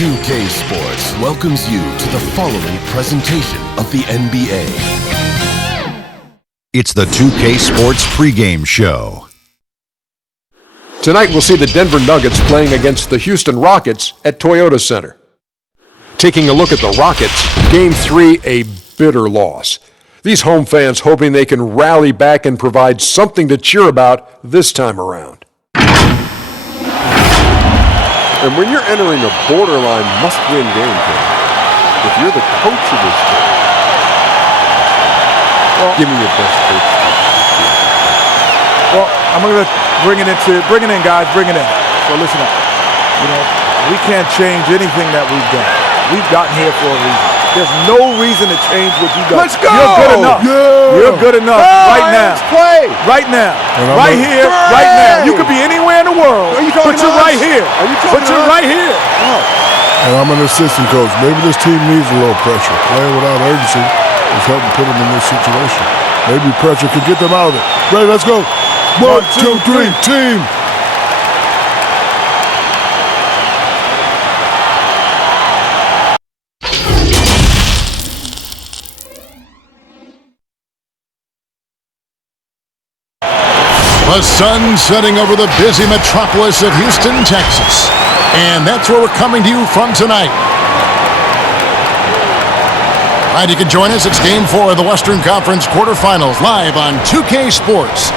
2K Sports welcomes you to the following presentation of the NBA. It's the 2K Sports pregame show. Tonight we'll see the Denver Nuggets playing against the Houston Rockets at Toyota Center. Taking a look at the Rockets, Game 3 a bitter loss. These home fans hoping they can rally back and provide something to cheer about this time around. And when you're entering a borderline must-win game, if you're the coach of this team, give me your best coach. Well, I'm going to bring it in, guys, bring it in. So listen up. You know, we can't change anything that we've done. We've gotten here for a reason. There's no reason to change what you've done. Let's go! You're good enough. Yeah. You're good enough right now. Play. Right now. Right here, right now. You could be anywhere in the world, but you're right here. But you're right here. And I'm an assistant coach. Maybe this team needs a little pressure. Playing without urgency is helping put them in this situation. Maybe pressure could get them out of it. Ready, let's go. 1, 2, 3, team. The sun setting over the busy metropolis of Houston, Texas. And that's where we're coming to you from tonight. Glad you can join us. It's Game 4 of the Western Conference quarterfinals live on 2K Sports.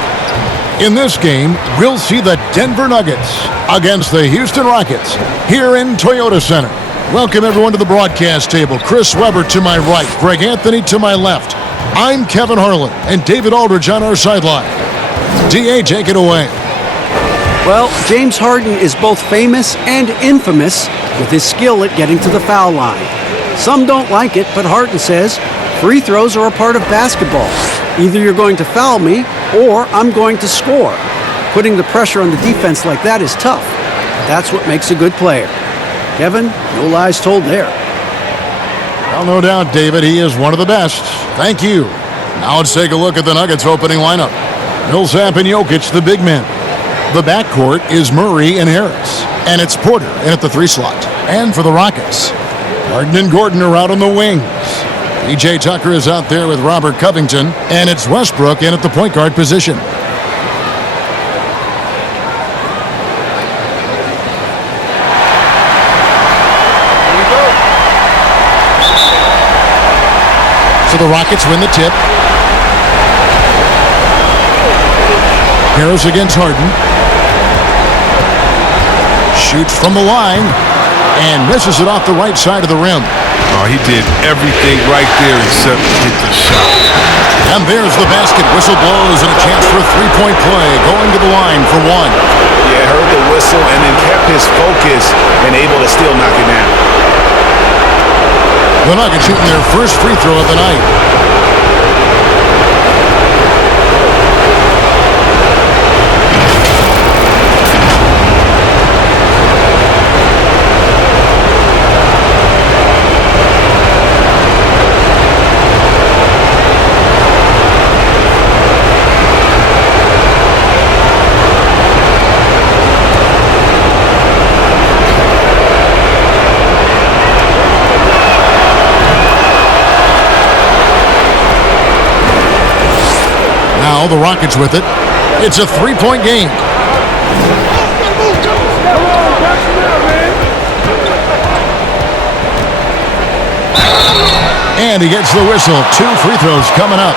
In this game, we'll see the Denver Nuggets against the Houston Rockets here in Toyota Center. Welcome everyone to the broadcast table. Chris Webber to my right, Greg Anthony to my left. I'm Kevin Harlan and David Aldridge on our sideline. D.A., take it away. Well, James Harden is both famous and infamous with his skill at getting to the foul line. Some don't like it, but Harden says free throws are a part of basketball. Either you're going to foul me or I'm going to score. Putting the pressure on the defense like that is tough. That's what makes a good player. Kevin, no lies told there. Well, no doubt, David, he is one of the best. Thank you. Now let's take a look at the Nuggets opening lineup. Millsap and Jokic, the big men. The backcourt is Murray and Harris. And it's Porter in at the 3 slot. And for the Rockets, Harden and Gordon are out on the wings. P.J. Tucker is out there with Robert Covington. And it's Westbrook in at the point guard position. So the Rockets win the tip. Harris against Harden. Shoots from the line and misses it off the right side of the rim. Oh, he did everything right there except hit the shot. And there's the basket. Whistle blows and a chance for a three-point play. Going to the line for one. Yeah, heard the whistle and then kept his focus and able to still knock it down. The Nuggets shooting their first free throw of the night. The Rockets with it. It's a three-point game. And he gets the whistle. 2 free throws coming up.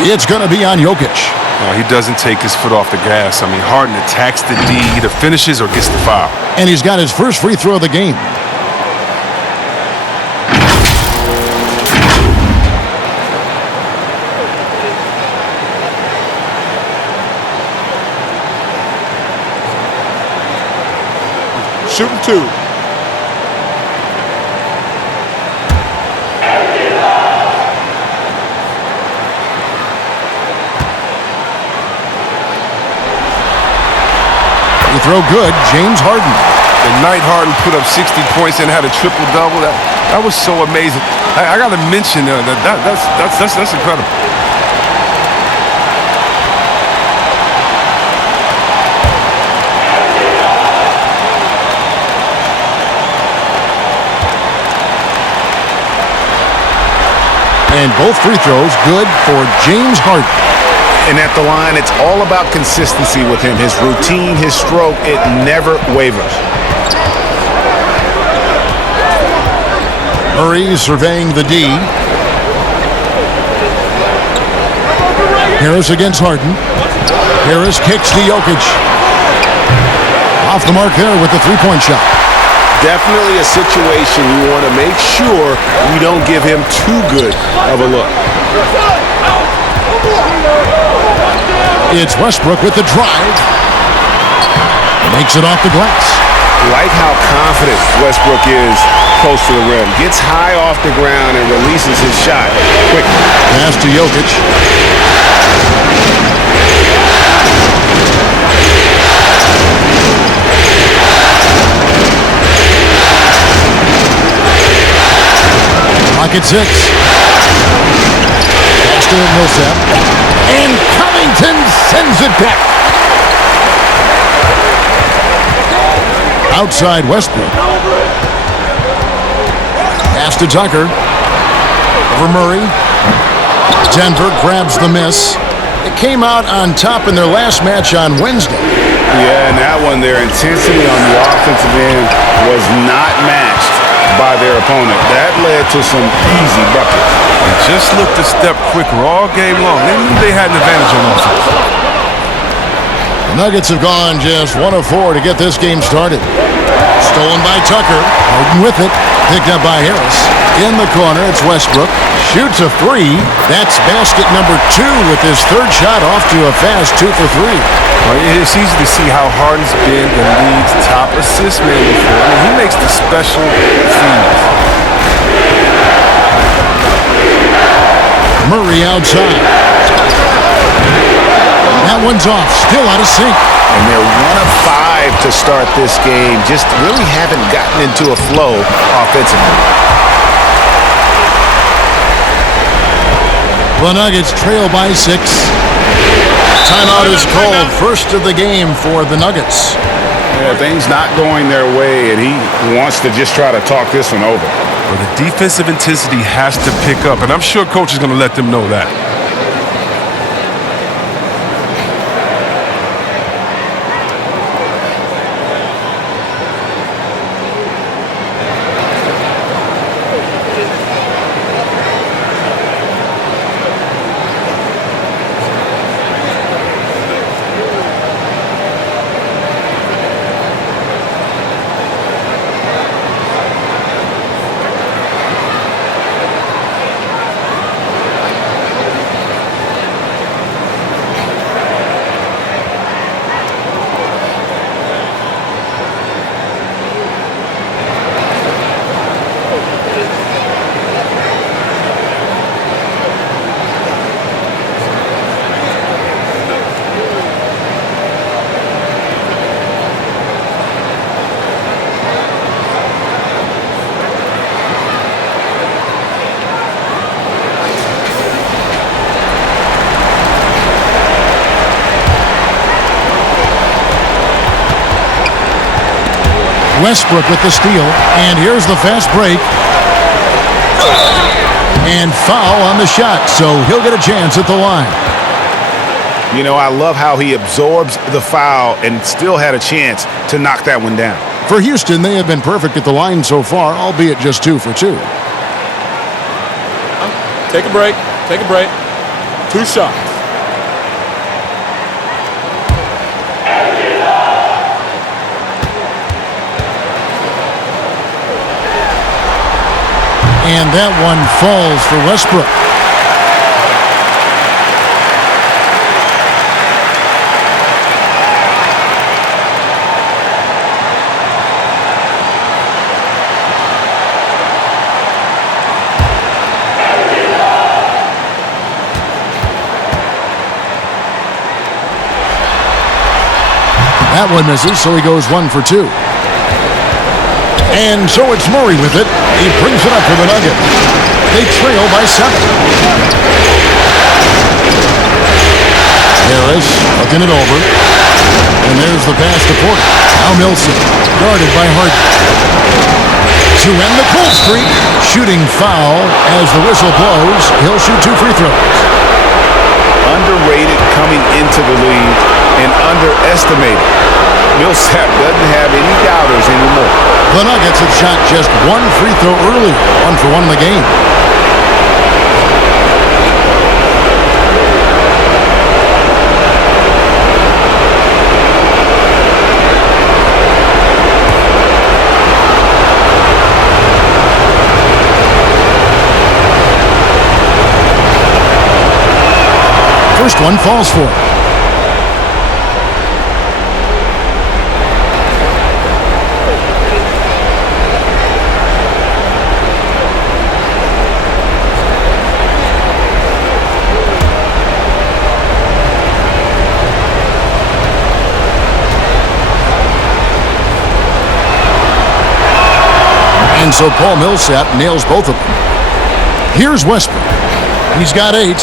It's going to be on Jokic. Oh, he doesn't take his foot off the gas. I mean, Harden attacks the D, either finishes or gets the foul. And he's got his first free throw of the game. Shooting 2. You throw good, James Harden. The night Harden put up 60 points and had a triple-double, that was so amazing. I got to mention that's incredible. And both free throws good for James Harden. And at the line, it's all about consistency with him. His routine, his stroke, it never wavers. Murray surveying the D. Harris against Harden. Harris kicks to Jokic. Off the mark there with the three-point shot. Definitely a situation you want to make sure you don't give him too good of a look. It's Westbrook with the drive. Makes it off the glass. Like how confident Westbrook is close to the rim. Gets high off the ground and releases his shot quickly. Pass to Jokic. Rocket 6. Pass to Millsap. And Covington sends it back. Outside Westbrook. Pass to Tucker. Over Murray. Denver grabs the miss. It came out on top in their last match on Wednesday. Yeah, and that one, their intensity on the offensive end was not matched by their opponent. That led to some easy buckets. They just looked a step quicker all game long. They knew they had an advantage on offense. The Nuggets have gone just 1 of 4 to get this game started. Stolen by Tucker. Harden with it. Picked up by Harris. In the corner, it's Westbrook. Shoots a 3. That's basket number 2 with his third shot off to a fast 2 for 3. Well, it's easy to see how Harden's been the league's top assist man before. I mean, he makes the special feeds. Murray outside. That one's off. Still out of sync. And they're 1 of 5 to start this game. Just really haven't gotten into a flow offensively. The Nuggets trail by 6. Timeout is called. First of the game for the Nuggets. Yeah, things not going their way, and he wants to just try to talk this one over. Well, the defensive intensity has to pick up, and I'm sure coach is going to let them know that. Westbrook with the steal, and here's the fast break. And foul on the shot, so he'll get a chance at the line. You know, I love how he absorbs the foul and still had a chance to knock that one down. For Houston, they have been perfect at the line so far, albeit just 2 for 2. Take a break. Take a break. 2 shots. And that one falls for Westbrook. That one misses, so he goes 1 for 2. And so it's Murray with it. He brings it up for the Nuggets. They trail by 7. Harris looking it over. And there's the pass to Porter. Now Millsap, guarded by Harden. to end the cool streak. Shooting foul as the whistle blows. He'll shoot 2 free throws. Underrated coming into the league and underestimated. Millsap doesn't have any doubters anymore. The Nuggets have shot just 1 free throw early. 1 for 1 in the game. First one falls for him. And so Paul Millsap nails both of them. Here's Westbrook. He's got 8.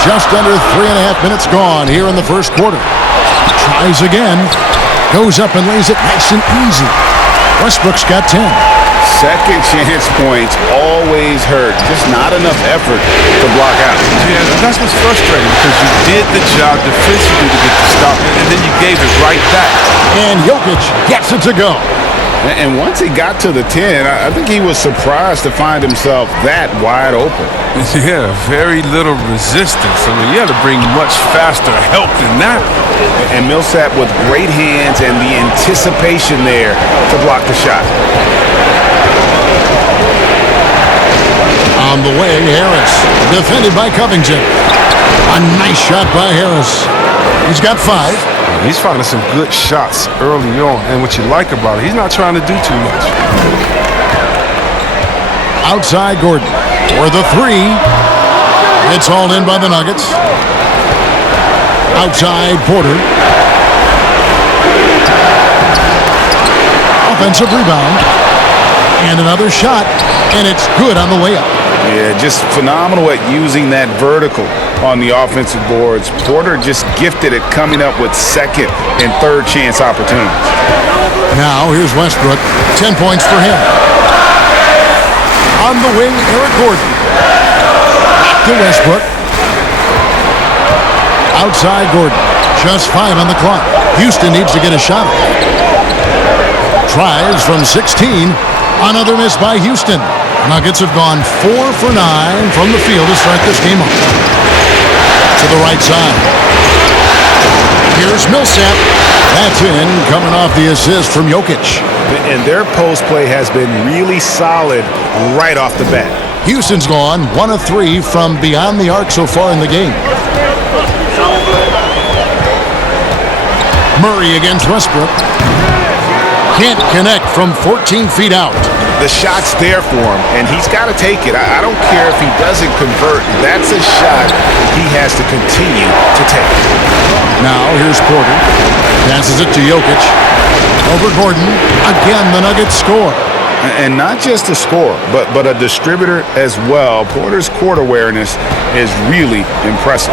Just under 3.5 minutes gone here in the first quarter. Tries again. Goes up and lays it nice and easy. Westbrook's got 10. Second chance points always hurt. Just not enough effort to block out. Yeah, that's what's frustrating because you did the job defensively to get the stop, and then you gave it right back. And Jokic gets it to go. And once he got to the 10, I think he was surprised to find himself that wide open. Yeah, very little resistance. I mean, you had to bring much faster help than that. And Millsap with great hands and the anticipation there to block the shot. On the way, Harris. Defended by Covington. A nice shot by Harris. He's got 5. He's finding some good shots early on, and what you like about it, he's not trying to do too much. Outside Gordon for the 3. It's hauled in by the Nuggets. Outside Porter. Offensive rebound. And another shot, and it's good on the way up. Yeah, just phenomenal at using that vertical on the offensive boards. Porter just gifted at coming up with second and third chance opportunities. Now here's Westbrook. 10 points for him. On the wing, Eric Gordon. Back to Westbrook. Outside Gordon. Just 5 on the clock. Houston needs to get a shot off. Tries from 16. Another miss by Houston. Nuggets have gone 4 for 9 from the field to start this game off. To the right side. Here's Millsap. That's in, coming off the assist from Jokic. And their post play has been really solid right off the bat. Houston's gone 1 of 3 from beyond the arc so far in the game. Murray against Westbrook. Can't connect from 14 feet out. The shot's there for him, and he's got to take it. I don't care if he doesn't convert. That's a shot he has to continue to take. Now here's Porter. Passes it to Jokic. Over Gordon. Again, the Nuggets score. And not just a scorer, but a distributor as well. Porter's court awareness is really impressive.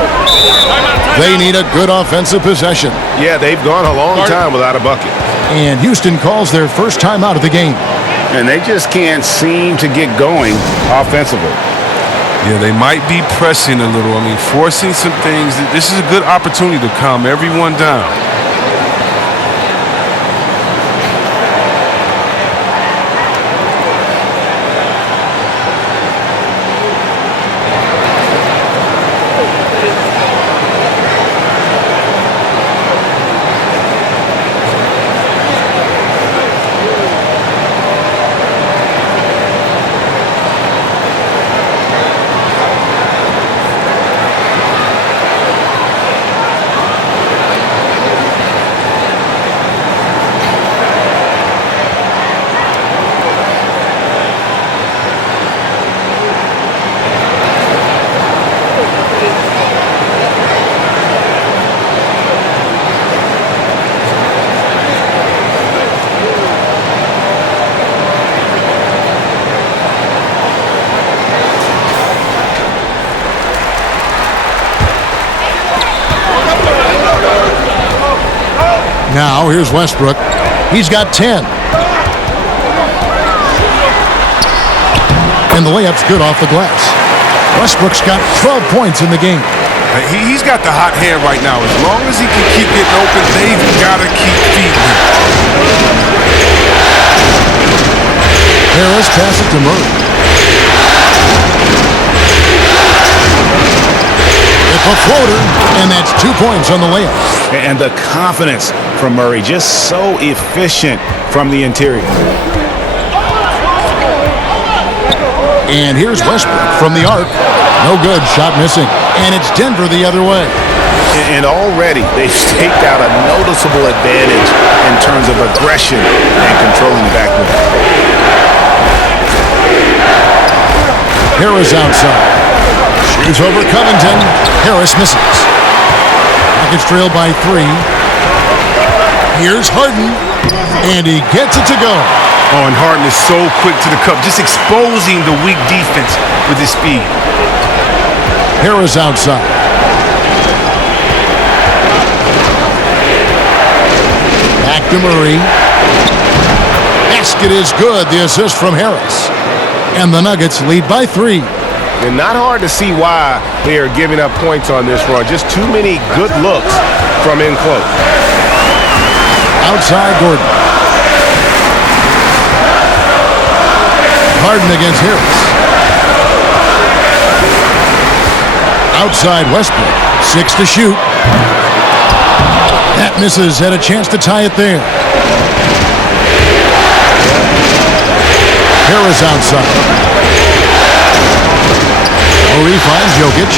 They need a good offensive possession. Yeah, they've gone a long time without a bucket. And Houston calls their first time out of the game. And they just can't seem to get going offensively. Yeah, they might be pressing a little. I mean, forcing some things. This is a good opportunity to calm everyone down. Now here's Westbrook. He's got 10. And the layup's good off the glass. Westbrook's got 12 points in the game. He's got the hot hand right now. As long as he can keep getting open, they've got to keep feeding him. Harris passes to Murray. It's a floater, and that's 2 points on the layup. And the confidence from Murray, just so efficient from the interior. And here's Westbrook from the arc. No good, shot missing. And it's Denver the other way. And already they've staked out a noticeable advantage in terms of aggression and controlling the backcourt. Harris outside. Shoots over Covington. Harris misses. Rockets trail by 3. Here's Harden. And he gets it to go. Oh, and Harden is so quick to the cup, just exposing the weak defense with his speed. Harris outside. Back to Murray. Basket is good. The assist from Harris. And the Nuggets lead by 3. And not hard to see why they are giving up points on this run. Just too many good looks from in close. Outside Gordon. Harden against Harris. Outside Westbrook. 6 to shoot. That misses. Had a chance to tie it there. Harris outside. Murray finds Jokic.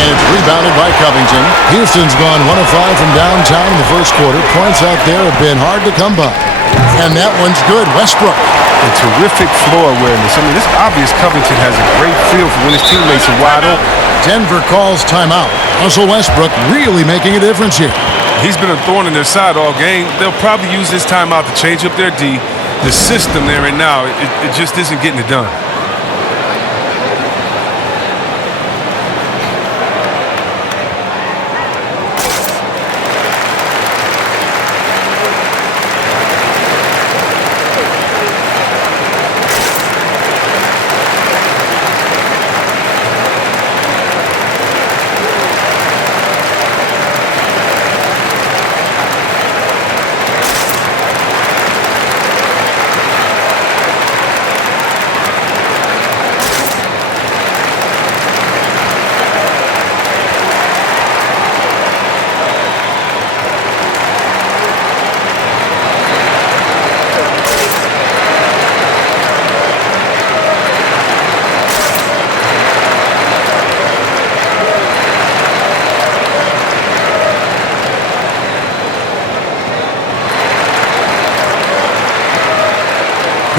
And it's rebounded by Covington. Houston's gone 1 of 5 from downtown in the first quarter. Points out there have been hard to come by. And that one's good. Westbrook. A terrific floor awareness. I mean, it's obvious Covington has a great feel for when his teammates are wide open. Denver calls timeout. Russell Westbrook really making a difference here. He's been a thorn in their side all game. They'll probably use this timeout to change up their D. The system there right now, it just isn't getting it done.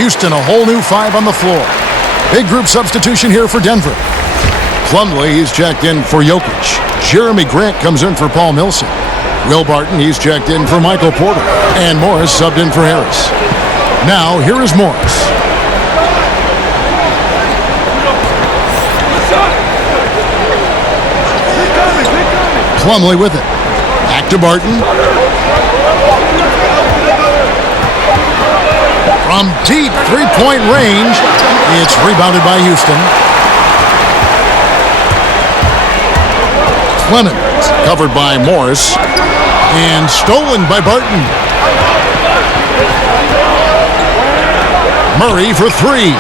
Houston, a whole new 5 on the floor. Big group substitution here for Denver. Plumlee, he's checked in for Jokic. Jeremy Grant comes in for Paul Millsap. Will Barton, he's checked in for Michael Porter. And Morris subbed in for Harris. Now, here is Morris. Plumlee with it. Back to Barton. From deep three-point range, it's rebounded by Houston. Clemens covered by Morris and stolen by Barton. Murray for 3.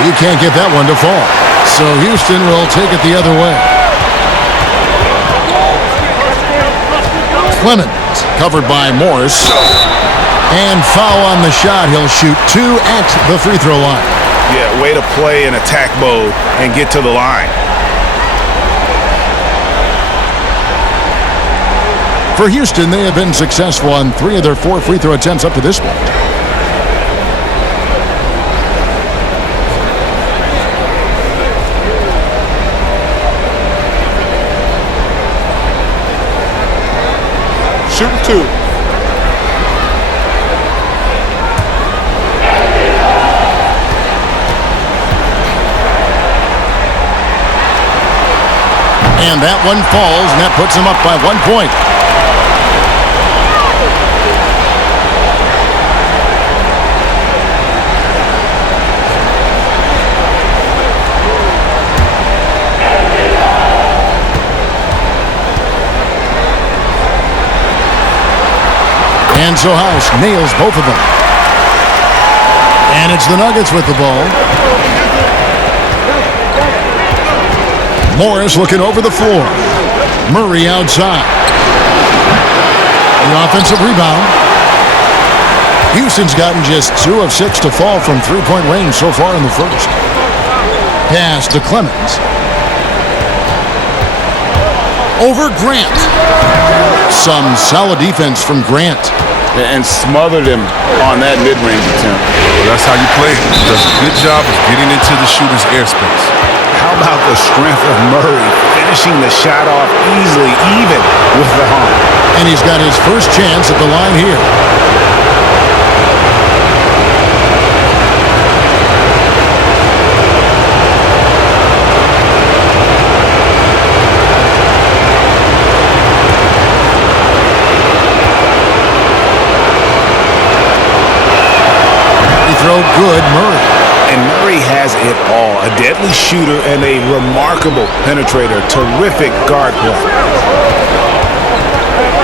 He can't get that one to fall. So Houston will take it the other way. Clemens covered by Morris. And foul on the shot. He'll shoot 2 at the free throw line. Yeah, way to play in attack mode and get to the line. For Houston, they have been successful on 3 of their 4 free throw attempts up to this point. Shooting 2. And that one falls, and that puts him up by 1 point. so House nails both of them. And it's the Nuggets with the ball. Morris looking over the floor. Murray outside. The offensive rebound. Houston's gotten just 2 of 6 to fall from three-point range so far in the first. Pass to Clemens. Over Grant. Some solid defense from Grant. And smothered him on that mid-range attempt. Well, that's how you play. Does a good job of getting into the shooter's airspace. How about the strength of Murray finishing the shot off easily, even with the arm? And he's got his first chance at the line here. Throw good, Murray. And Murray has it all. A deadly shooter and a remarkable penetrator. Terrific guard play.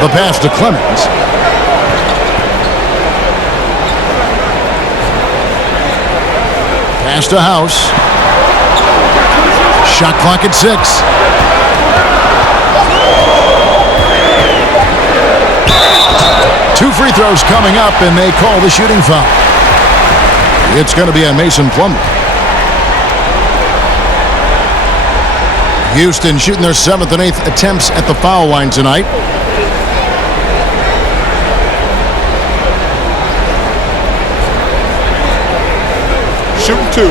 The pass to Clemens. Pass to House. Shot clock at 6. Two free throws coming up, and they call the shooting foul. It's going to be on Mason Plumlee. Houston shooting their 7th and 8th attempts at the foul line tonight. Shooting 2.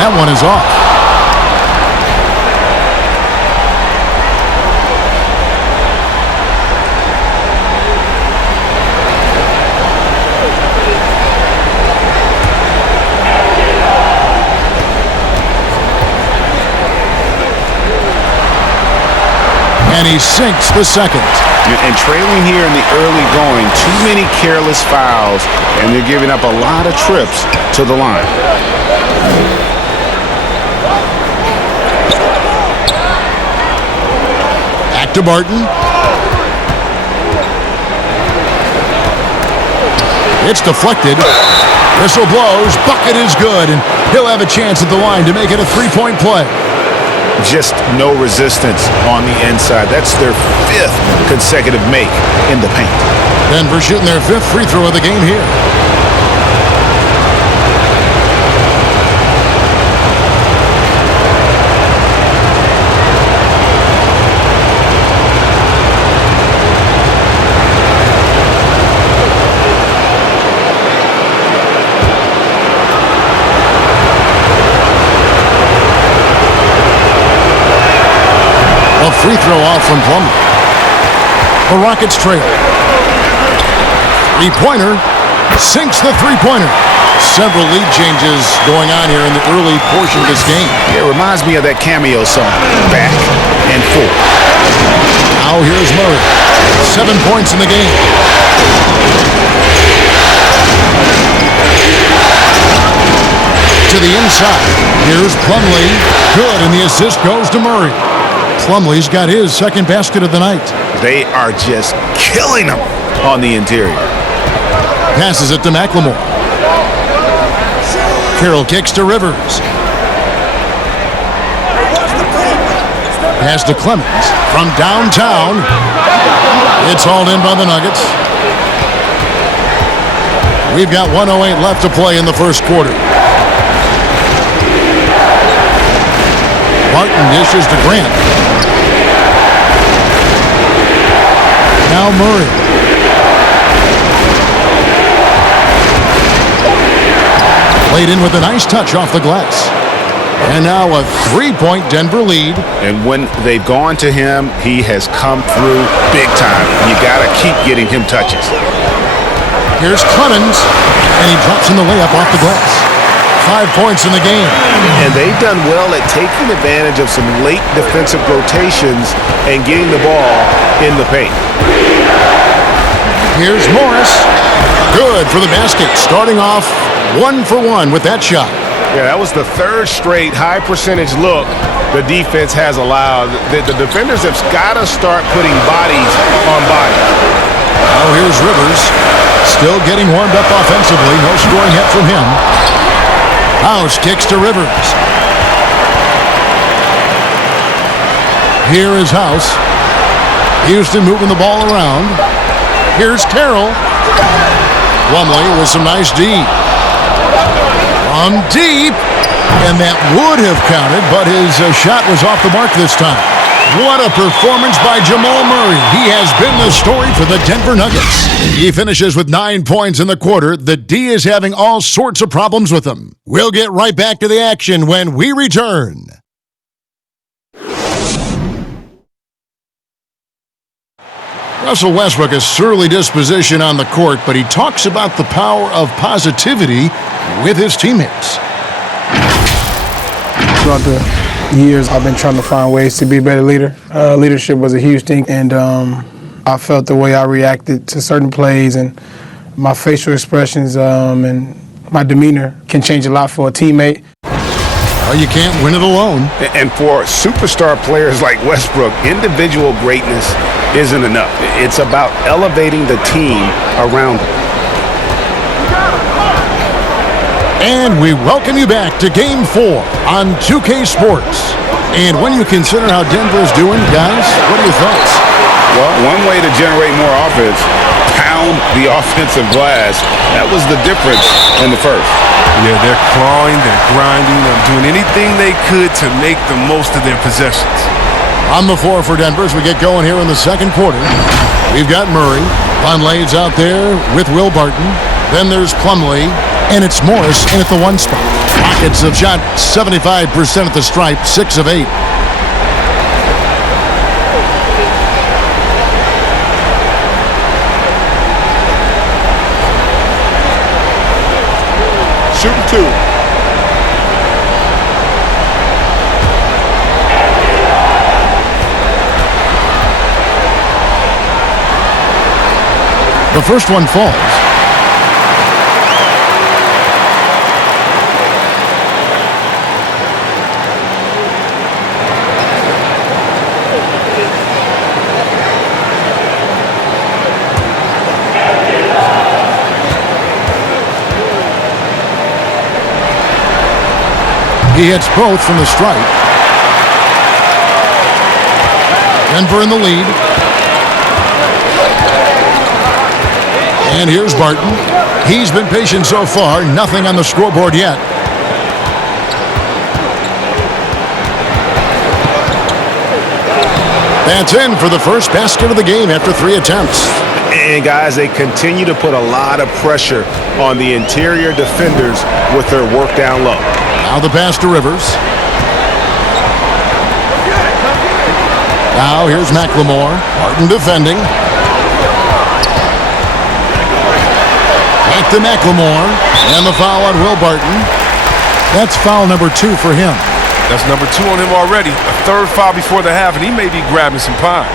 That one is off. And he sinks the second. And trailing here in the early going, too many careless fouls, and they're giving up a lot of trips to the line. Back to Barton. It's deflected. Whistle blows. Bucket is good, and he'll have a chance at the line to make it a three-point play. Just no resistance on the inside. That's their 5th consecutive make in the paint. Denver shooting their 5th free throw of the game here. A free throw off from Plumlee. The Rockets trail. Three-pointer sinks the three-pointer. Several lead changes going on here in the early portion of this game. It reminds me of that cameo song, Back and Forth. Now here's Murray. 7 points in the game. To the inside. Here's Plumlee. Good, and the assist goes to Murray. Plumlee's got his second basket of the night. They are just killing them on the interior. Passes it to McLemore. Carroll kicks to Rivers. Pass to Clemens from downtown. It's hauled in by the Nuggets. We've got 1:08 left to play in the first quarter. Barton dishes to Grant. Now Murray. Played in with a nice touch off the glass. And now a three-point Denver lead. And when they've gone to him, he has come through big time. You got to keep getting him touches. Here's Clemens, and he drops in the layup off the glass. 5 points in the game. And they've done well at taking advantage of some late defensive rotations and getting the ball in the paint. Here's Morris. Good for the basket. Starting off 1 for 1 with that shot. Yeah, that was the third straight high percentage look the defense has allowed. The defenders have got to start putting bodies on bodies. Now here's Rivers. Still getting warmed up offensively. No scoring yet from him. House kicks to Rivers. Here is House. Houston moving the ball around. Here's Carroll. Plumlee with some nice D. From deep. And that would have counted, but his shot was off the mark this time. What a performance by Jamal Murray. He has been the story for the Denver Nuggets. He finishes with 9 points in the quarter. The D is having all sorts of problems with him. We'll get right back to the action when we return. Russell Westbrook has surly disposition on the court, but he talks about the power of positivity with his teammates. Throughout the years, I've been trying to find ways to be a better leader. Leadership was a huge thing, and I felt the way I reacted to certain plays and my facial expressions and my demeanor can change a lot for a teammate. Well, you can't win it alone. And for superstar players like Westbrook, individual greatness isn't enough. It's about elevating the team around him. And we welcome you back to Game 4 on 2K Sports. And when you consider how Denver is doing, guys, what are your thoughts? Well, one way to generate more offense, pound the offensive glass. That was the difference in the first. Yeah, they're clawing, they're grinding, they're doing anything they could to make the most of their possessions. On the floor for Denver as we get going here in the second quarter. We've got Murray. Plumlee's out there with Will Barton. Then there's Plumlee, and it's Morris in at the 1 spot. Rockets have shot 75% at the stripe, 6 of 8. Shooting 2. The first one falls. He hits both from the stripe. Denver in the lead. And here's Barton. He's been patient so far. Nothing on the scoreboard yet. That's in for the first basket of the game after 3 attempts. And guys, they continue to put a lot of pressure on the interior defenders with their work down low. Now the pass to Rivers. Now here's McLemore. Barton defending. Back to McLemore. And the foul on Will Barton. That's foul number 2 for him. That's number 2 on him already. A third foul before the half, and he may be grabbing some pine.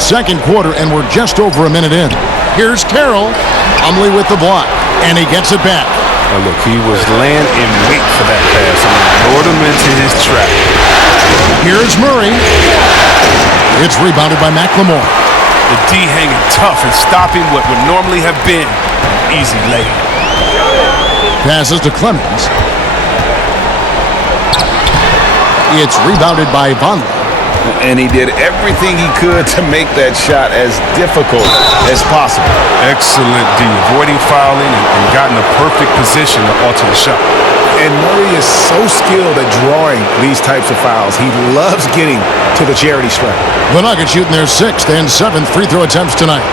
Second quarter, and we're just over a minute in. Here's Carroll. Plumlee with the block, and he gets it back. Now look, he was laying in wait for that pass. I mean, lured him into his trap. Here's Murray. It's rebounded by McLemore. The D hanging tough and stopping what would normally have been an easy layup. Passes to Clemens. It's rebounded by Vonleh. And he did everything he could to make that shot as difficult as possible. Excellent D, avoiding fouling and gotten the perfect position to alter the shot. And Murray is so skilled at drawing these types of fouls. He loves getting to the charity stripe. The Nuggets shooting their 6th and 7th free throw attempts tonight.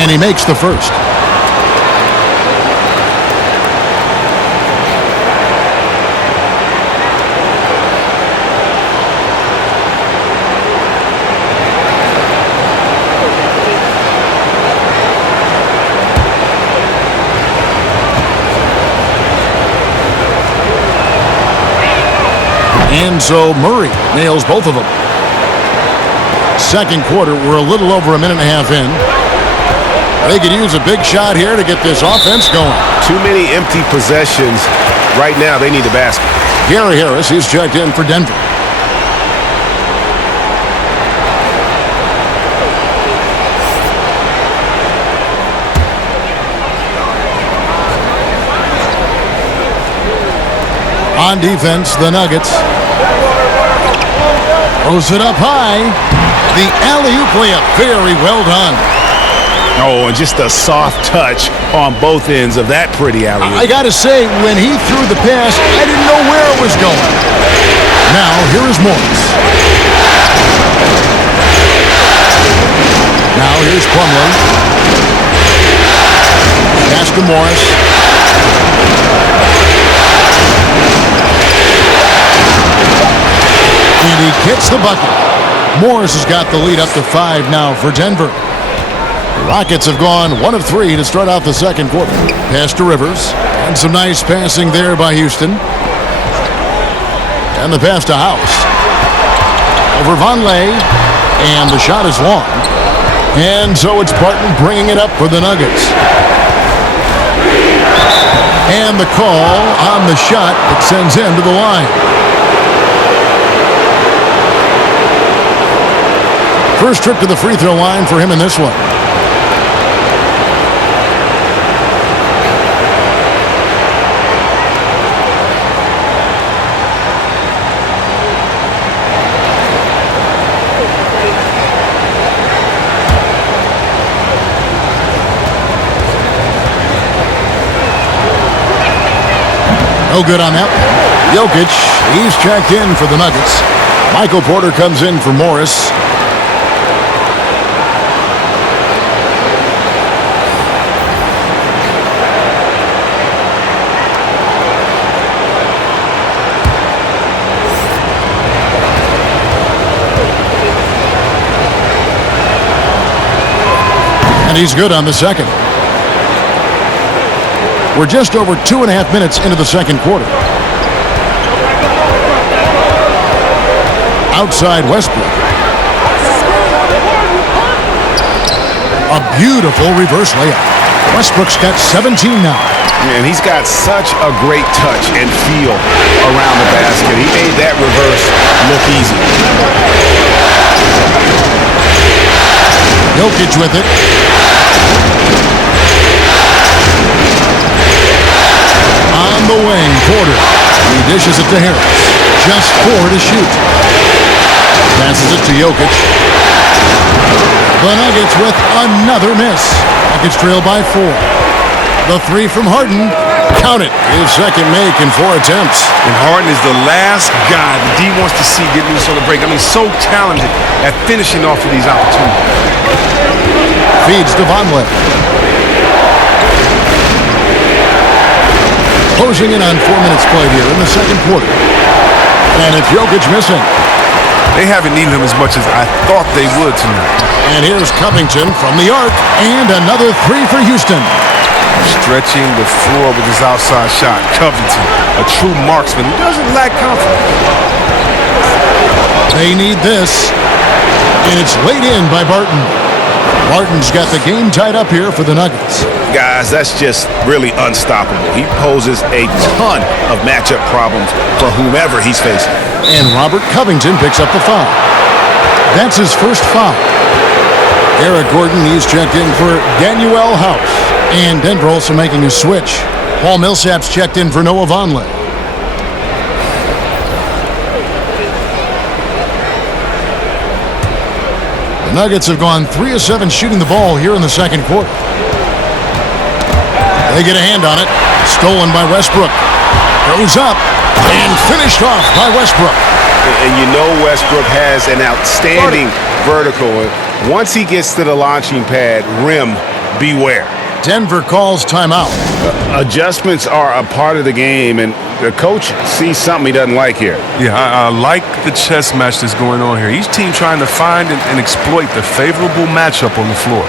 And he makes the first. And so Murray nails both of them. Second quarter, we're a little over a minute and a half in. They could use a big shot here to get this offense going. Too many empty possessions. Right now, they need a basket. Gary Harris, he's checked in for Denver. On defense, the Nuggets. Throws it up high. The alley-oop layup, very well done. Oh, and just a soft touch on both ends of that pretty alley-oop. I got to say, when he threw the pass, I didn't know where it was going. Now, here is Morris. Now, here's Plumlee. Pass to Morris. And he gets the bucket. Morris has got the lead up to 5 now for Denver. The Rockets have gone 1 of 3 to start out the second quarter. Pass to Rivers. And some nice passing there by Houston. And the pass to House. Over Vonleh. And the shot is long. And so it's Barton bringing it up for the Nuggets. And the call on the shot that sends him to the line. First trip to the free throw line for him in this one. No good on that one. Jokic, he's checked in for the Nuggets. Michael Porter comes in for Morris. And he's good on the second. We're just over 2.5 minutes into the second quarter. Outside Westbrook. A beautiful reverse layup. Westbrook's got 17 now. And he's got such a great touch and feel around the basket. He made that reverse look easy. Jokic with it. On the wing, Porter. He dishes it to Harris. Just 4 to shoot. Passes it to Jokic. The Nuggets with another miss. Nuggets trail by 4. The 3 from Harden. Count it. His second make in 4 attempts. And Harden is the last guy the D wants to see getting this on the break. I mean, so talented at finishing off of these opportunities. Feeds to Vonleh. Closing in on 4 minutes played here in the second quarter. And it's Jokic missing. They haven't needed him as much as I thought they would tonight. And here's Covington from the arc. And another 3 for Houston. Stretching the floor with his outside shot. Covington, a true marksman who doesn't lack confidence. They need this. And it's laid in by Barton. Barton's got the game tied up here for the Nuggets. Guys, that's just really unstoppable. He poses a ton of matchup problems for whomever he's facing. And Robert Covington picks up the foul. That's his first foul. Eric Gordon, he's checked in for Danuel House. And Denver also making a switch. Paul Millsap's checked in for Noah Vonleh. The Nuggets have gone 3 of 7 shooting the ball here in the second quarter. They get a hand on it. Stolen by Westbrook. Goes up and finished off by Westbrook. And you know Westbrook has an outstanding vertical. Once he gets to the launching pad, rim, beware. Denver calls timeout. Adjustments are a part of the game, and the coach sees something he doesn't like here. Yeah, I like the chess match that's going on here. Each team trying to find and exploit the favorable matchup on the floor.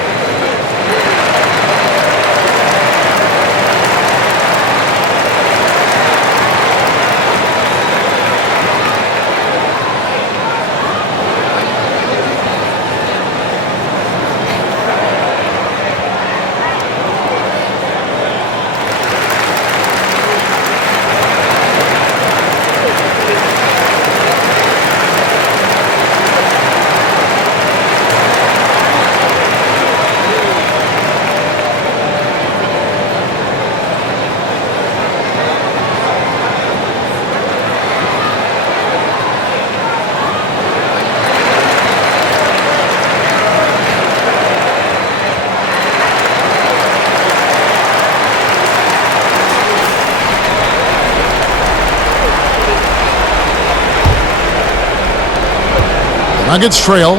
Nuggets trail.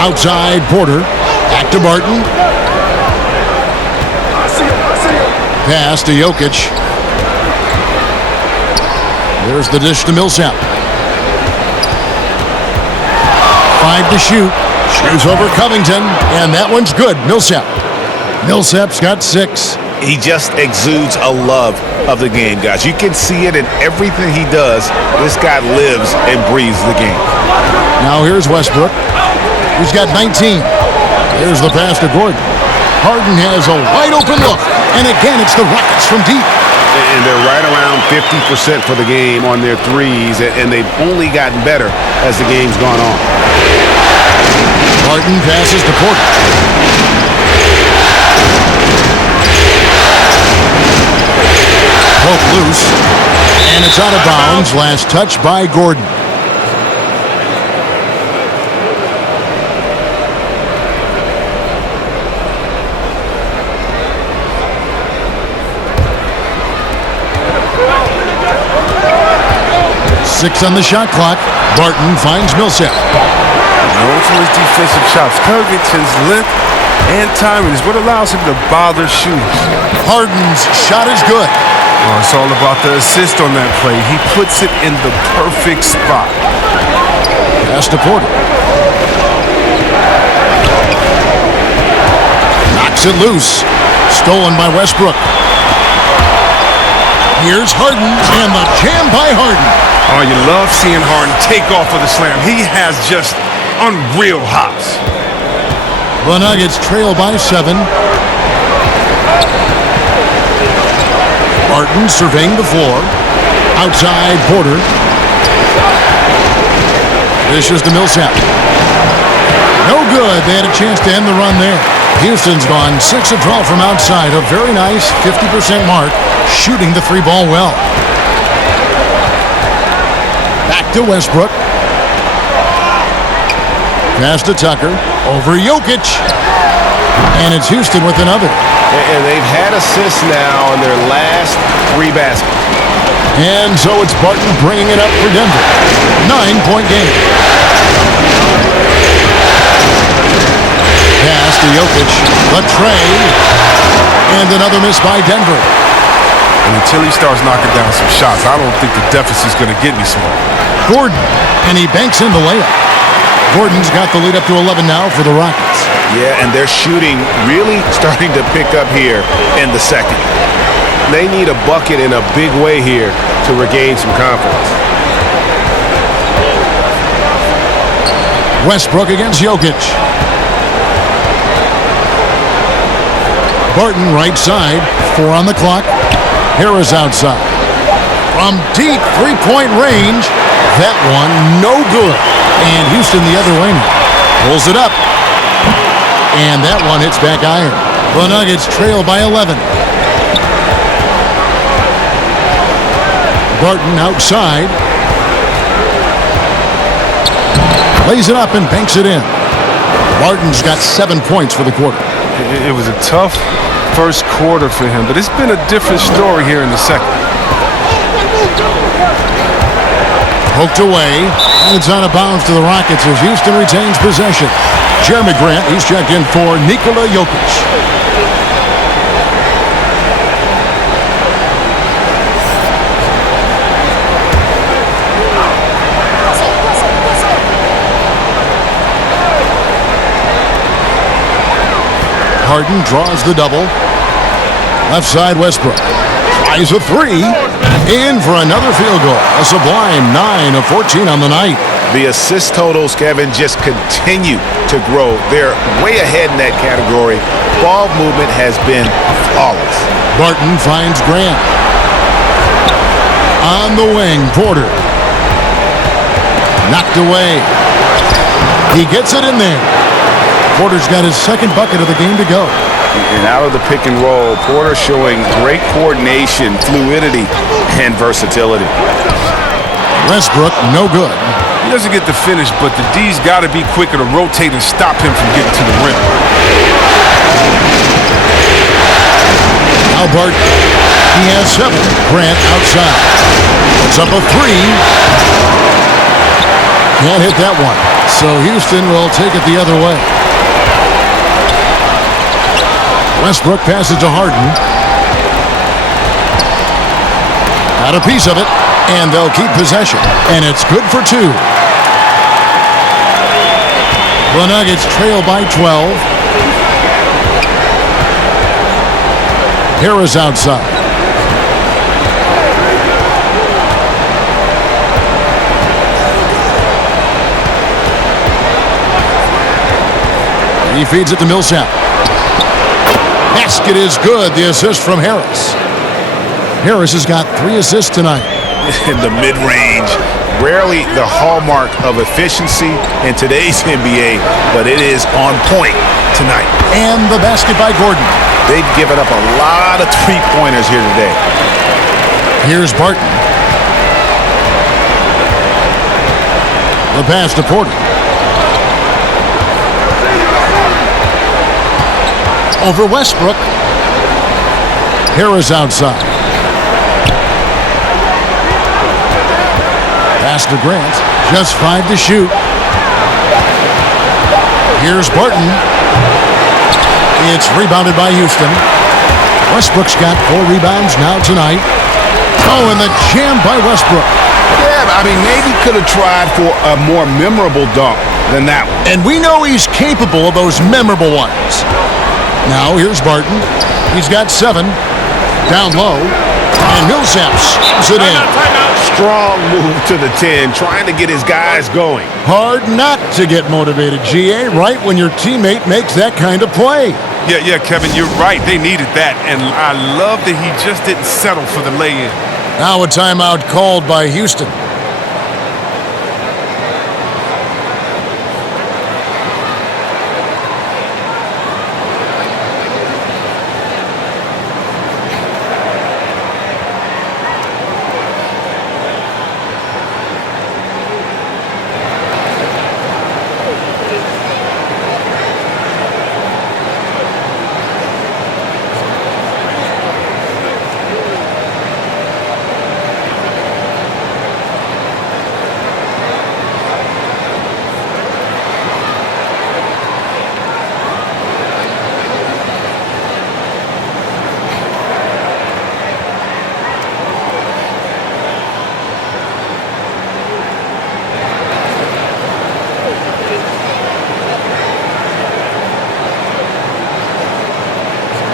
Outside Porter. Back to Barton. Pass to Jokic. There's the dish to Millsap. 5 to shoot. Shoots over Covington, and that one's good. Millsap. Millsap's got 6. He just exudes a love of the game, guys. You can see it in everything he does. This guy lives and breathes the game. Now here's Westbrook. He's got 19. There's the pass to Gordon. Harden has a wide open look, and again it's the Rockets from deep. And they're right around 50% for the game on their threes, and they've only gotten better as the game's gone on. Harden passes to Porter. Poke loose, and it's out of bounds. Last touch by Gordon. Six on the shot clock. Barton finds Millsap. Known for his defensive chops, Covington's length and timing is what allows him to bother shooters. Harden's shot is good. Oh, it's all about the assist on that play. He puts it in the perfect spot. Pass to Porter. Knocks it loose. Stolen by Westbrook. Here's Harden, and the jam by Harden. Oh, you love seeing Harden take off with a slam. He has just unreal hops. The Nuggets trail by 7. Barton surveying the floor. Outside Porter. Dishes to Millsap. No good. They had a chance to end the run there. Houston's gone 6 of 12 from outside. A very nice 50% mark. Shooting the 3-ball well. Back to Westbrook. Pass to Tucker. Over Jokic. And it's Houston with another. And they've had assists now in their last 3 baskets. And so it's Barton bringing it up for Denver. 9-point game. Pass to Jokic. The tray. And another miss by Denver. And until he starts knocking down some shots, I don't think the deficit's going to get any smaller. Gordon. And he banks in the layup. Gordon's got the lead up to 11 now for the Rockets. Yeah, and their shooting really starting to pick up here in the second. They need a bucket in a big way here to regain some confidence. Westbrook against Jokic. Barton right side. 4 on the clock. Harris outside. From deep 3-point range. That one no good. And Houston the other way now. Pulls it up. And that one hits back iron. The Nuggets trail by 11. Barton outside. Lays it up and banks it in. Barton's got 7 points for the quarter. It was a tough first quarter for him, but it's been a different story here in the second. Poked away, and it's out of bounds to the Rockets as Houston retains possession. Jeremy Grant, he's checked in for Nikola Jokic. Harden draws the double. Left side Westbrook. Tries a 3. In for another field goal. A sublime 9 of 14 on the night. The assist totals, Kevin, just continue to grow. They're way ahead in that category. Ball movement has been flawless. Barton finds Grant. On the wing, Porter. Knocked away. He gets it in there. Porter's got his second bucket of the game to go. And out of the pick and roll, Porter showing great coordination, fluidity, and versatility. Westbrook, no good. He doesn't get the finish, but the D's got to be quicker to rotate and stop him from getting to the rim. Now Barton. He has 7. Grant outside. Puts up a 3. Can't hit that one. So Houston will take it the other way. Westbrook passes to Harden. Got a piece of it, and they'll keep possession. And it's good for 2. The Nuggets trail by 12. Harris outside. He feeds it to Millsap. Basket is good. The assist from Harris. Harris has got 3 assists tonight. In the mid-range, rarely the hallmark of efficiency in today's NBA, but it is on point tonight. And the basket by Gordon. They've given up a lot of three-pointers here today. Here's Barton. The pass to Porter. Over Westbrook. Harris outside. Pass to Grant. Just 5 to shoot. Here's Barton. It's rebounded by Houston. Westbrook's got 4 rebounds now tonight. Oh, and the jam by Westbrook. Yeah, I mean, maybe could have tried for a more memorable dunk than that one. And we know he's capable of those memorable ones. Now here's Barton. He's got 7. Down low. And Millsap slams it in. Strong move to the 10, trying to get his guys going. Hard not to get motivated, GA, right when your teammate makes that kind of play. Yeah, Kevin, you're right. They needed that. And I love that he just didn't settle for the lay-in. Now a timeout called by Houston.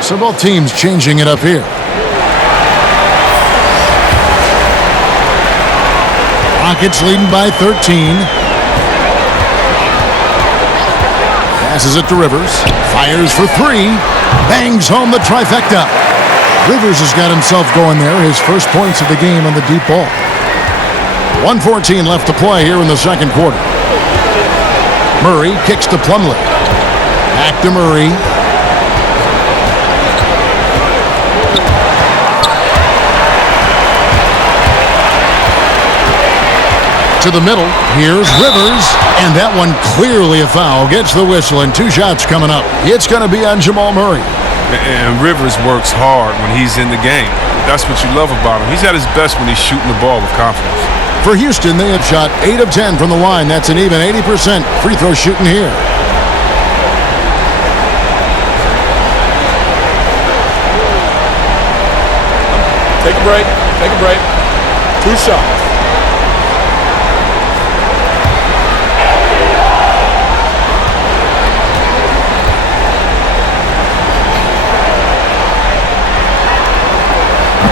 So both teams changing it up here. Rockets leading by 13. Passes it to Rivers. Fires for 3. Bangs home the trifecta. Rivers has got himself going there. His first points of the game on the deep ball. 1:14 left to play here in the second quarter. Murray kicks to Plumlee. Back to Murray. To the middle. Here's Rivers. And that one clearly a foul. Gets the whistle and 2 shots coming up. It's going to be on Jamal Murray. And Rivers works hard when he's in the game. That's what you love about him. He's at his best when he's shooting the ball with confidence. For Houston, they have shot 8 of 10 from the line. That's an even 80% free throw shooting here. Take a break. Take a break. 2 shots.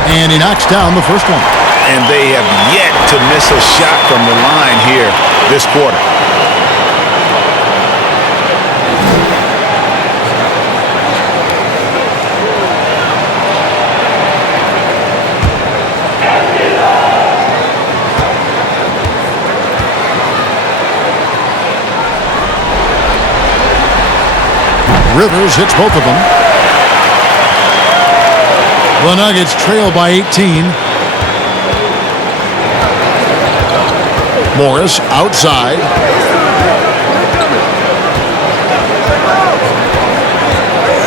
And he knocks down the first one. And they have yet to miss a shot from the line here this quarter. Rivers hits both of them. The Nuggets trail by 18. Morris outside.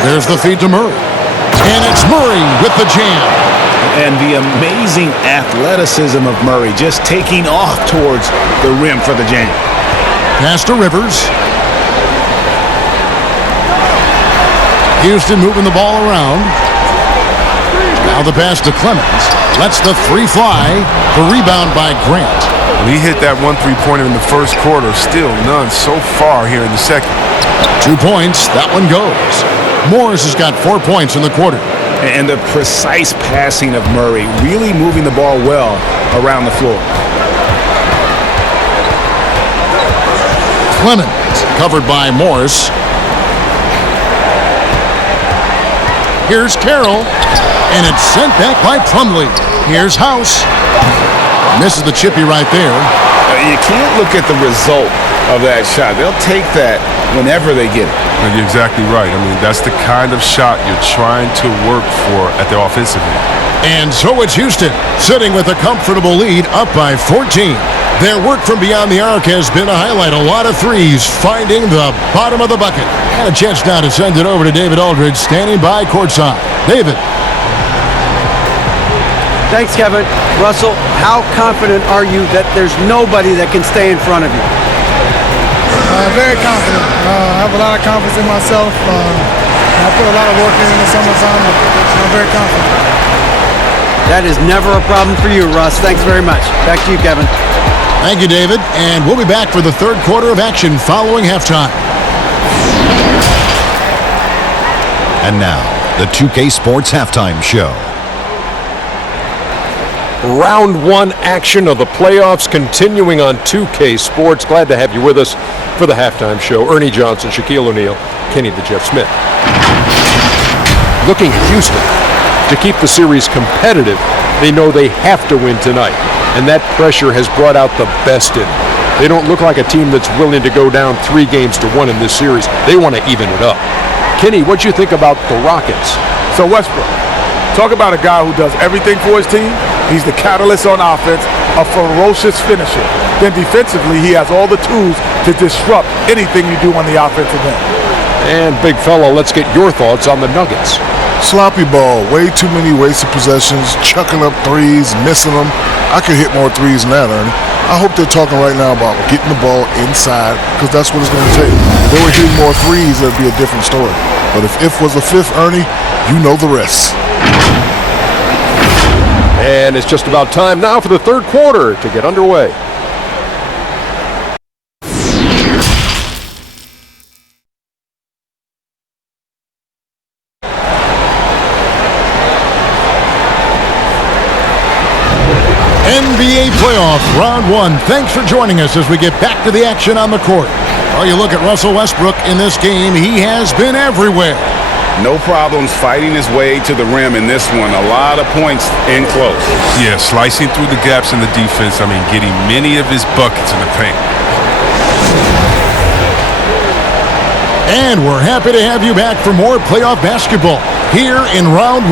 There's the feed to Murray. And it's Murray with the jam. And the amazing athleticism of Murray just taking off towards the rim for the jam. Pass to Rivers. Houston moving the ball around. Now the pass to Clemens. Lets the three fly. The rebound by Grant. He hit that 1 3-pointer in the first quarter. Still none so far here in the second. 2 points. That one goes. Morris has got 4 points in the quarter. And the precise passing of Murray, really moving the ball well around the floor. Clemens covered by Morris. Here's Carroll, and it's sent back by Plumlee. Here's House. Misses the chippy right there. You can't look at the result of that shot. They'll take that whenever they get it. You're exactly right. I mean, that's the kind of shot you're trying to work for at the offensive end. And so it's Houston, sitting with a comfortable lead, up by 14. Their work from beyond the arc has been a highlight. A lot of threes, finding the bottom of the bucket. And a chance now to send it over to David Aldridge, standing by courtside. David. Thanks, Kevin. Russell, how confident are you that there's nobody that can stay in front of you? Very confident. I have a lot of confidence in myself. I put a lot of work in the summertime. I'm very confident. That is never a problem for you, Russ. Thanks very much. Back to you, Kevin. Thank you, David. And we'll be back for the third quarter of action following halftime. And now, the 2K Sports Halftime Show. Round 1 action of the playoffs continuing on 2K Sports. Glad to have you with us for the halftime show. Ernie Johnson, Shaquille O'Neal, Kenny the Jeff Smith. Looking at Houston to keep the series competitive. They know they have to win tonight, and that pressure has brought out the best in them. They don't look like a team that's willing to go down 3-1 in this series. They want to even it up. Kenny, what'd you think about the Rockets? So Westbrook, talk about a guy who does everything for his team. He's the catalyst on offense, a ferocious finisher. Then defensively, he has all the tools to disrupt anything you do on the offensive end. And big fella, let's get your thoughts on the Nuggets. Sloppy ball, way too many wasted possessions, chucking up threes, missing them. I could hit more threes than that, Ernie. I hope they're talking right now about getting the ball inside, because that's what it's going to take. If they were hitting more threes, that'd be a different story. But if was a fifth, Ernie, you know the rest. And it's just about time now for the third quarter to get underway. NBA playoff round 1. Thanks for joining us as we get back to the action on the court. Well, you look at Russell Westbrook in this game, he has been everywhere. No problems fighting his way to the rim in this one. A lot of points in close. Yeah, slicing through the gaps in the defense. I mean, getting many of his buckets in the paint. And we're happy to have you back for more playoff basketball here in round 1.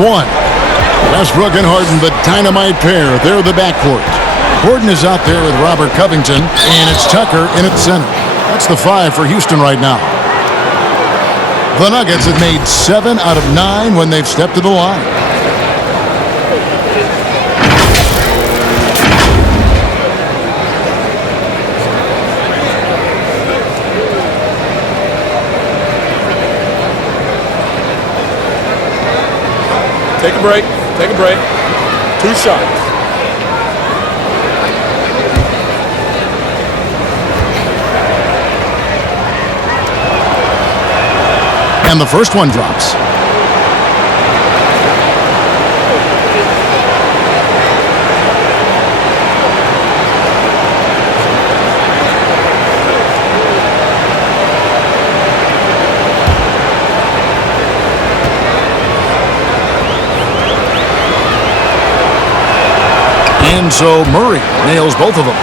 Westbrook and Harden, the dynamite pair. They're the backcourt. Gordon is out there with Robert Covington, and it's Tucker in at center. That's the 5 for Houston right now. The Nuggets have made 7 out of 9 when they've stepped to the line. Take a break. Take a break. 2 shots. And the first one drops. And so Murray nails both of them.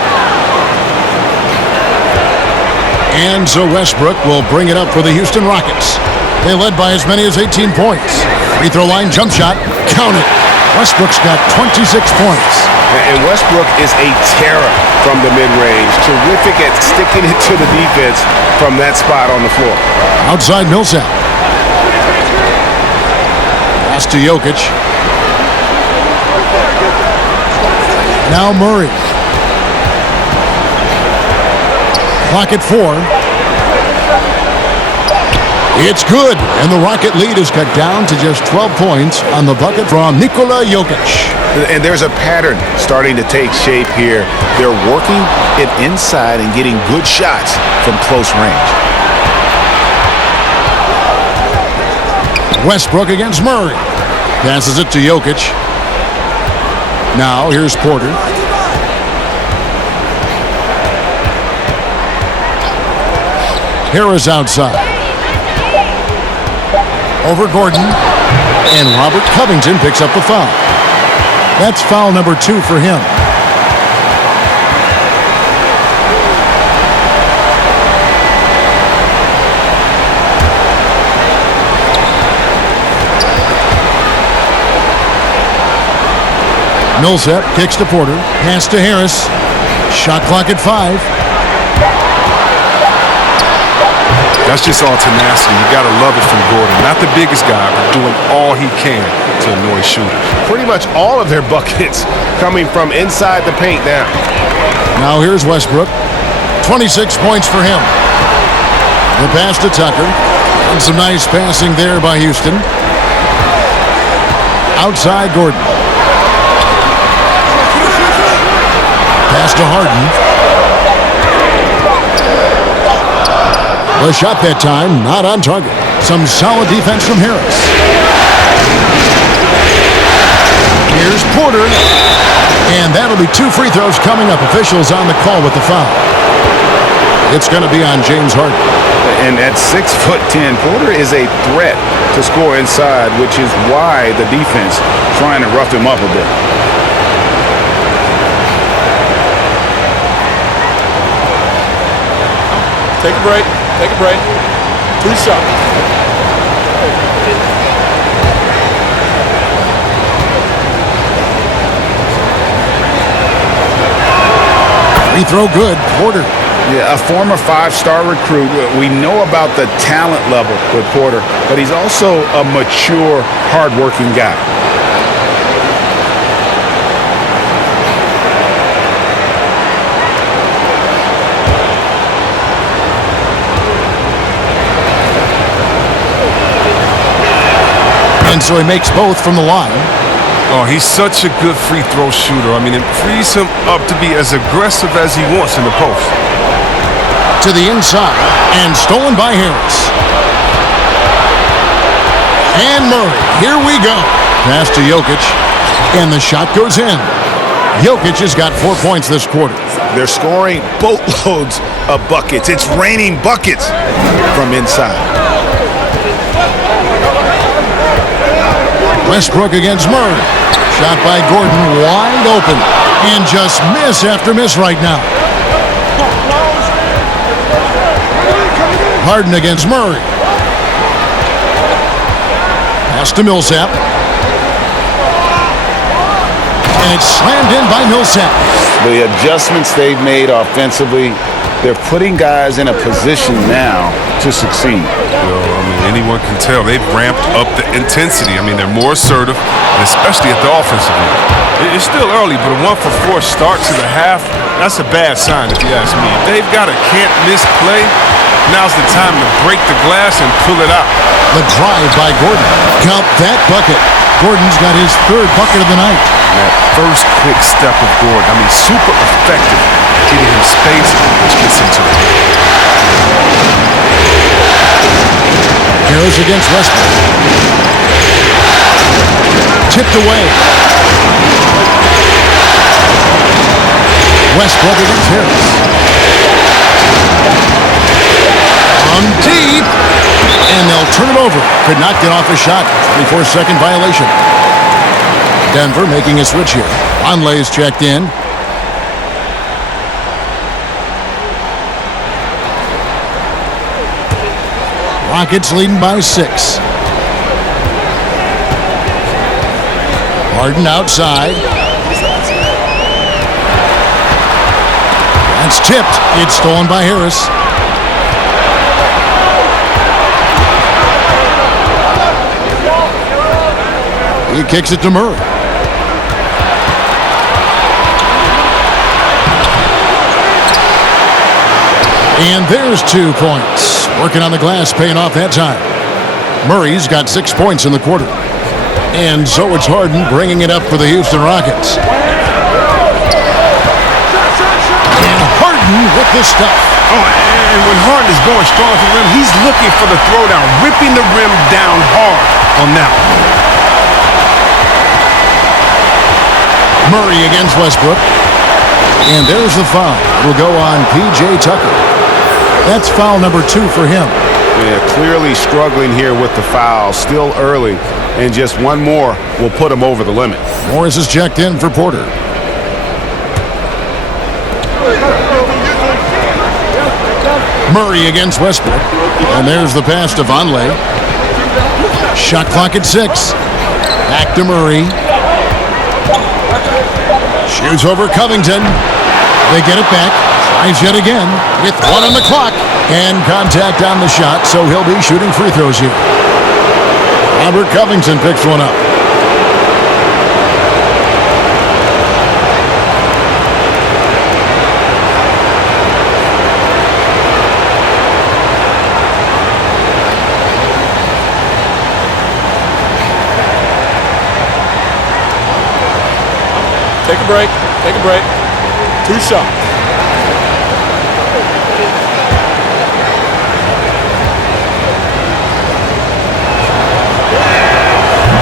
And so Westbrook will bring it up for the Houston Rockets. They led by as many as 18 points. Free throw line jump shot. Count it. Westbrook's got 26 points. And Westbrook is a terror from the mid-range. Terrific at sticking it to the defense from that spot on the floor. Outside Millsap. Pass to Jokic. Now Murray. Clock at 4. It's good, and the Rocket lead is cut down to just 12 points on the bucket from Nikola Jokic. And there's a pattern starting to take shape here. They're working it inside and getting good shots from close range. Westbrook against Murray. Passes it to Jokic. Now here's Porter. Harris outside. Over Gordon. And Robert Covington picks up the foul. That's foul number 2 for him. Millsap kicks to Porter. Pass to Harris. Shot clock at 5. That's just all tenacity. You got to love it from Gordon. Not the biggest guy, but doing all he can to annoy shooters. Pretty much all of their buckets coming from inside the paint now. Now here's Westbrook. 26 points for him. The pass to Tucker. And some nice passing there by Houston. Outside Gordon. Pass to Harden. The shot that time, not on target. Some solid defense from Harris. Here's Porter. And that'll be 2 free throws coming up. Officials on the call with the foul. It's going to be on James Harden. And at 6'10", Porter is a threat to score inside, which is why the defense trying to rough him up a bit. Take a break. Take a break. 2 shots. Free throw good. Porter. Yeah, a former 5-star recruit. We know about the talent level with Porter, but he's also a mature, hard-working guy. And so he makes both from the line. Oh, he's such a good free throw shooter. I mean, it frees him up to be as aggressive as he wants in the post. To the inside, and stolen by Harris. And Murray, here we go. Pass to Jokic, and the shot goes in. Jokic has got 4 points this quarter. They're scoring boatloads of buckets. It's raining buckets from inside. Westbrook against Murray. Shot by Gordon, wide open. And just miss after miss right now. Harden against Murray. Pass to Millsap. And it's slammed in by Millsap. The adjustments they've made offensively, they're putting guys in a position now to succeed. I mean, anyone can tell they've ramped up the intensity. I mean, they're more assertive, and especially at the offensive end. It's still early, but a 1-for-4 start to the half, that's a bad sign if you ask me. If they've got a can't-miss play, now's the time to break the glass and pull it out. The drive by Gordon. Count that bucket. Gordon's got his 3rd bucket of the night. That first quick step of Gordon, I mean, super effective, getting him space, which gets him to the rim. Harris against Westbrook. Tipped away. Westbrook against Harris. On deep. And they'll turn it over. Could not get off a shot. 24-second violation. Denver making a switch here. Conley's checked in. Rockets leading by 6. Harden outside. That's tipped. It's stolen by Harris. He kicks it to Murray. And there's 2 points. Working on the glass, paying off that time. Murray's got 6 points in the quarter. And so it's Harden bringing it up for the Houston Rockets. And Harden with the stuff. Oh, and when Harden is going strong to the rim, he's looking for the throwdown, ripping the rim down hard on that one. Murray against Westbrook. And there's the foul. It'll go on P.J. Tucker. That's foul number 2 for him. Yeah, clearly struggling here with the foul. Still early. And just one more will put him over the limit. Morris is checked in for Porter. Murray against Westbrook. And there's the pass to Vonleh. Shot clock at 6. Back to Murray. Shoots over Covington. They get it back. Tries yet again with 1 on the clock. And contact on the shot, so he'll be shooting free throws here. Robert Covington picks one up. Take a break. Take a break. 2 shots.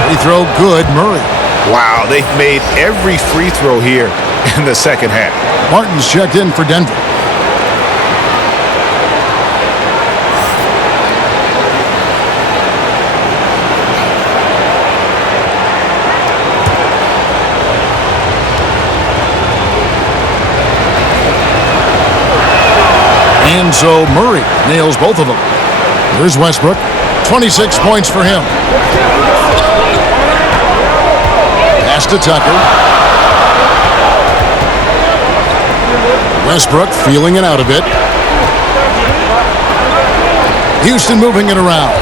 Free throw good, Murray. Wow, they've made every free throw here in the second half. Martin's checked in for Denver. And so Murray nails both of them. Here's Westbrook. 26 points for him. Pass to Tucker. Westbrook feeling it out a bit. Houston moving it around.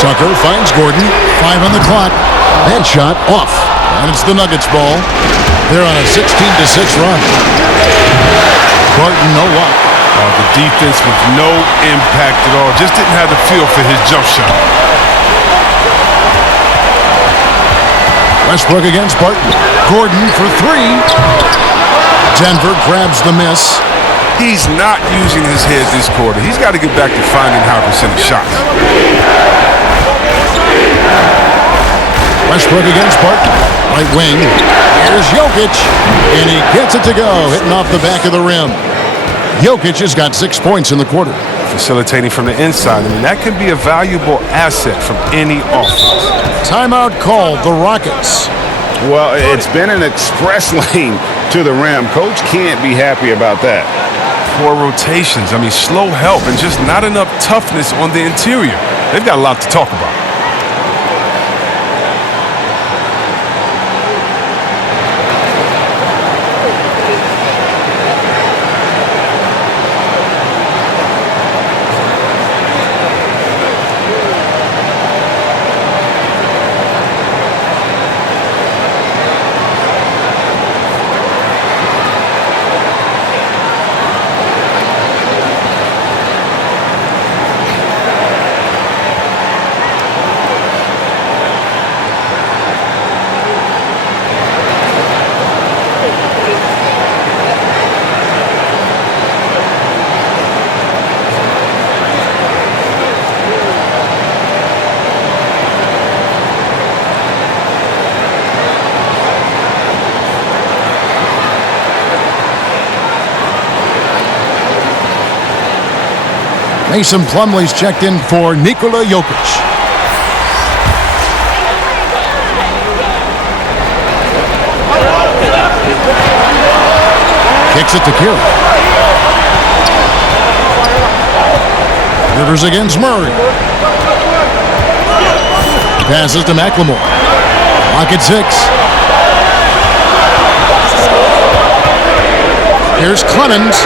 Tucker finds Gordon. 5 on the clock. That shot off. And it's the Nuggets ball. They're on a 16-6 run. Barton, no luck. The defense with no impact at all. Just didn't have the feel for his jump shot. Westbrook against Barton. Gordon for 3. Denver grabs the miss. He's not using his head this quarter. He's got to get back to finding high percentage shots. Westbrook against Barton. Right wing. Here's Jokic. And he gets it to go. Hitting off the back of the rim. Jokic has got 6 points in the quarter. Facilitating from the inside. I mean, that can be a valuable asset from any offense. Timeout called, the Rockets. Well, it's been an express lane to the rim. Coach can't be happy about that. Poor rotations. I mean, slow help and just not enough toughness on the interior. They've got a lot to talk about. Mason Plumlee's checked in for Nikola Jokic. Kicks it to Curry. Rivers against Murray. Passes to McLemore. Clock at 6. Here's Clemens.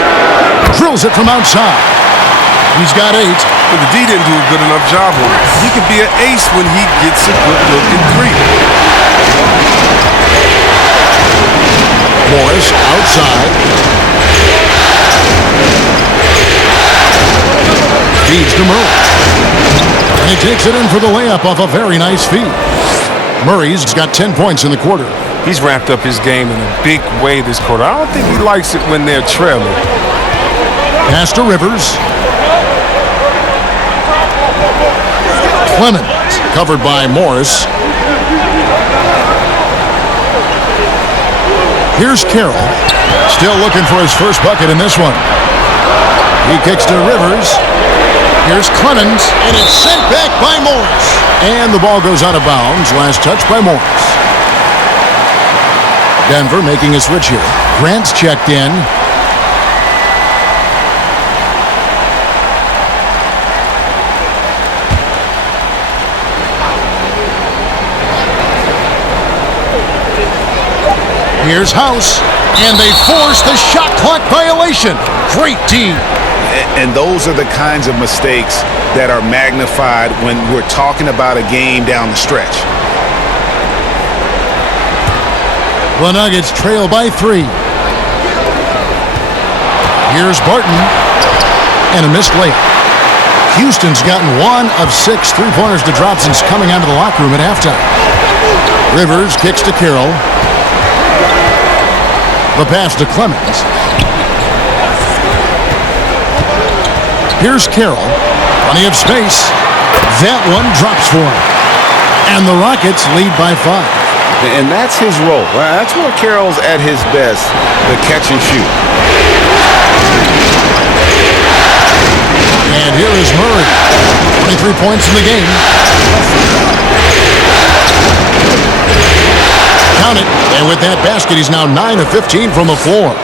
Drills it from outside. He's got 8. But the D didn't do a good enough job on it. He can be an ace when he gets a good look at 3. Morris outside. Murray. And he takes it in for the layup off a very nice feed. Murray's got 10 points in the quarter. He's ramped up his game in a big way this quarter. I don't think he likes it when they're trailing. Pass to Rivers. Clemens, covered by Morris. Here's Carroll, still looking for his first bucket in this one. He kicks to Rivers. Here's Clemens, and it's sent back by Morris. And the ball goes out of bounds. Last touch by Morris. Denver making a switch here. Grant's checked in. Here's House, and they force the shot clock violation. Great team. And those are the kinds of mistakes that are magnified when we're talking about a game down the stretch. The Nuggets trail by 3. Here's Barton, and a missed layup. Houston's gotten 1 of 6 3-pointers to drop since coming out of the locker room at halftime. Rivers kicks to Carroll. The pass to Clemens. Here's Carroll. Plenty of space. That one drops for him. And the Rockets lead by 5. And that's his role. That's where Carroll's at his best, the catch and shoot. And here is Murray. 23 points in the game. Count it. And with that basket, he's now 9 of 15 from the floor.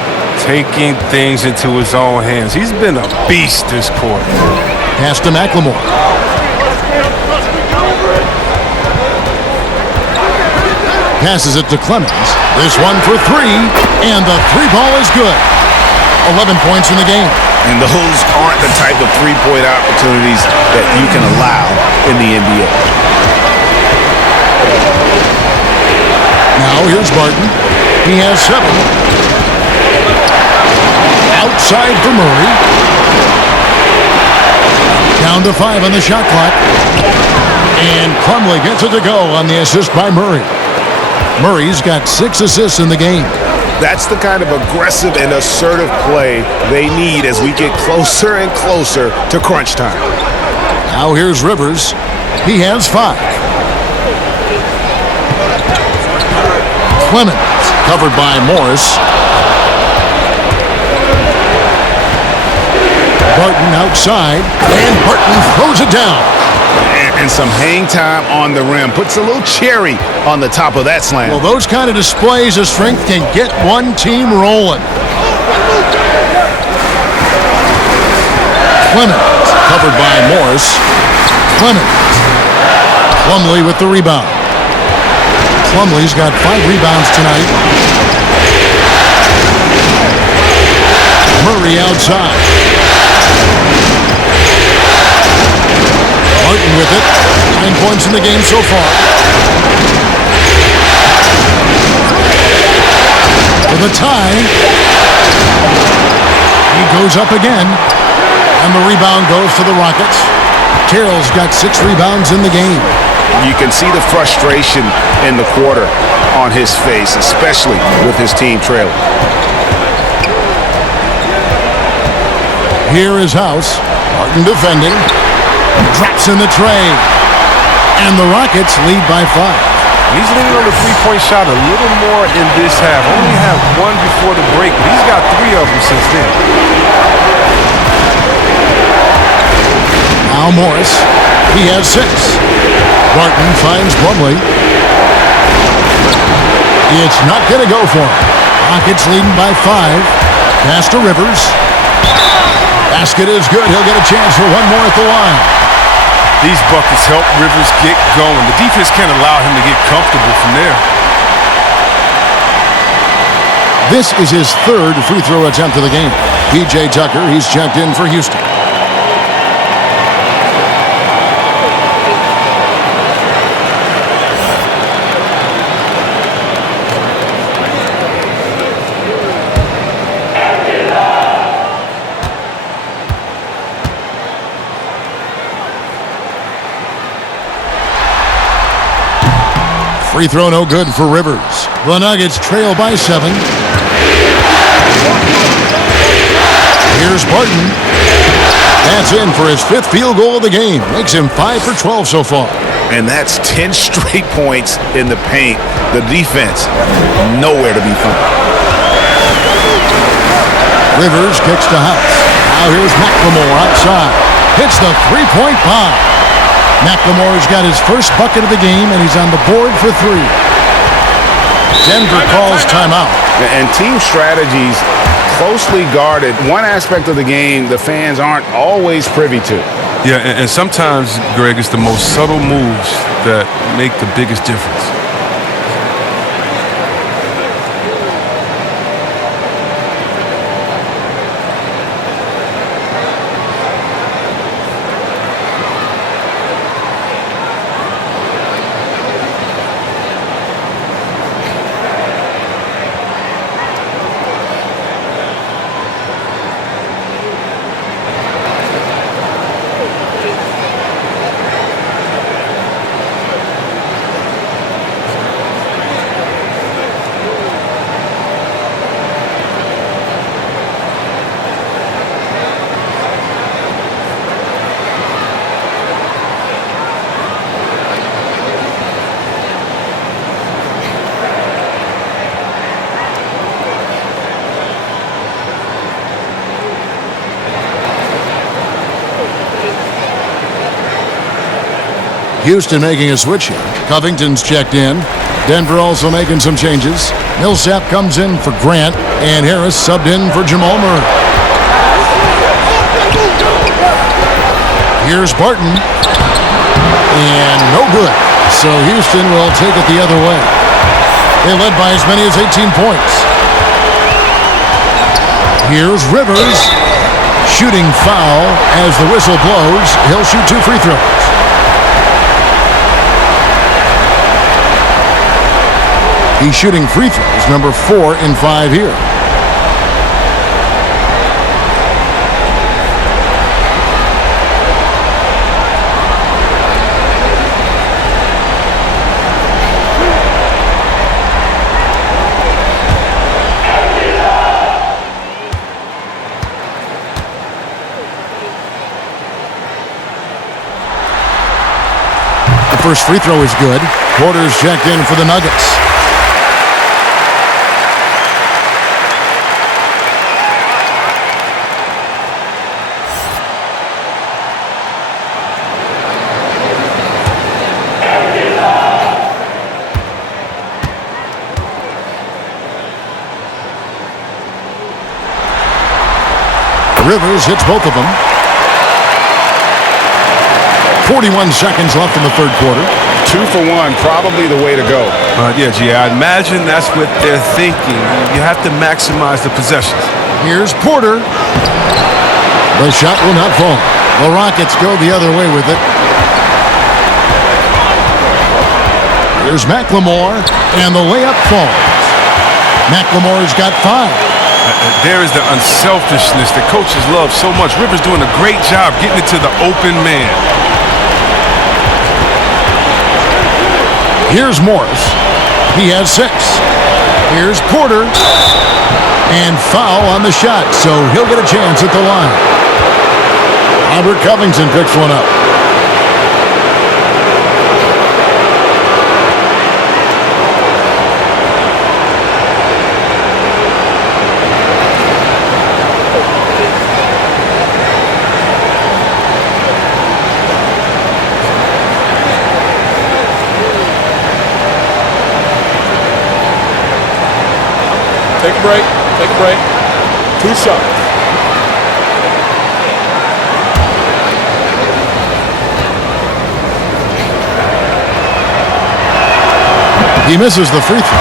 Taking things into his own hands. He's been a beast this quarter. Pass to McLemore. Passes it to Clemens. This one for 3, and the 3 ball is good. 11 points in the game. And those aren't the type of three-point opportunities that you can allow in the NBA. Now here's Barton. He has 7. Outside for Murray. Down to 5 on the shot clock. And Plumlee gets it to go on the assist by Murray. Murray's got 6 assists in the game. That's the kind of aggressive and assertive play they need as we get closer and closer to crunch time. Now here's Rivers. He has 5. Clemens, covered by Morris. Barton outside, and Barton throws it down. And some hang time on the rim. Puts a little cherry on the top of that slam. Well, those kind of displays of strength can get one team rolling. Clemens, covered by Morris. Clemens. Plumlee with the rebound. Plumlee's got 5 rebounds tonight. Murray outside. Barton with it. 9 points in the game so far. For the tie. He goes up again. And the rebound goes to the Rockets. Carroll's got 6 rebounds in the game. You can see the frustration in the quarter on his face, especially with his team trailing. Here is House. Barton defending. Drops in the tray. And the Rockets lead by 5. He's leaning on the three-point shot a little more in this half. Only had 1 before the break, but he's got 3 of them since then. Now Morris. He has 6. Barton finds Plumlee. It's not going to go for him. Rockets leading by 5. Pass to Rivers. Basket is good. He'll get a chance for 1 more at the line. These buckets help Rivers get going. The defense can't allow him to get comfortable from there. This is his 3rd free throw attempt of the game. P.J. Tucker, he's checked in for Houston. Free throw no good for Rivers. The Nuggets trail by 7. Here's Barton. That's in for his 5th field goal of the game. Makes him 5 for 12 so far. And that's 10 straight points in the paint. The defense, nowhere to be found. Rivers kicks to House. Now here's McLemore outside. Hits the three-point bomb. McLemore's got his first bucket of the game, and he's on the board for 3. Denver calls timeout. And team strategies closely guarded. One aspect of the game the fans aren't always privy to. Yeah, and sometimes, Greg, it's the most subtle moves that make the biggest difference. Houston making a switch here. Covington's checked in. Denver also making some changes. Millsap comes in for Grant, and Harris subbed in for Jamal Murray. Here's Barton. And no good. So Houston will take it the other way. They led by as many as 18 points. Here's Rivers. Shooting foul as the whistle blows. He'll shoot 2 free throws. He's shooting free throws, number 4 in 5 here. The first free throw is good. Porter's checked in for the Nuggets. Rivers hits both of them. 41 seconds left in the third quarter. 2 for 1, probably the way to go. Yeah, G, I imagine that's what they're thinking. You have to maximize the possessions. Here's Porter. The shot will not fall. The Rockets go the other way with it. Here's McLemore, and the layup falls. McLemore's got 5. There is the unselfishness that coaches love so much. Rivers doing a great job getting it to the open man. Here's Morris. He has 6. Here's Porter. And foul on the shot, so he'll get a chance at the line. Robert Covington picks one up. Take a break. Take a break. 2 shots. He misses the free throw.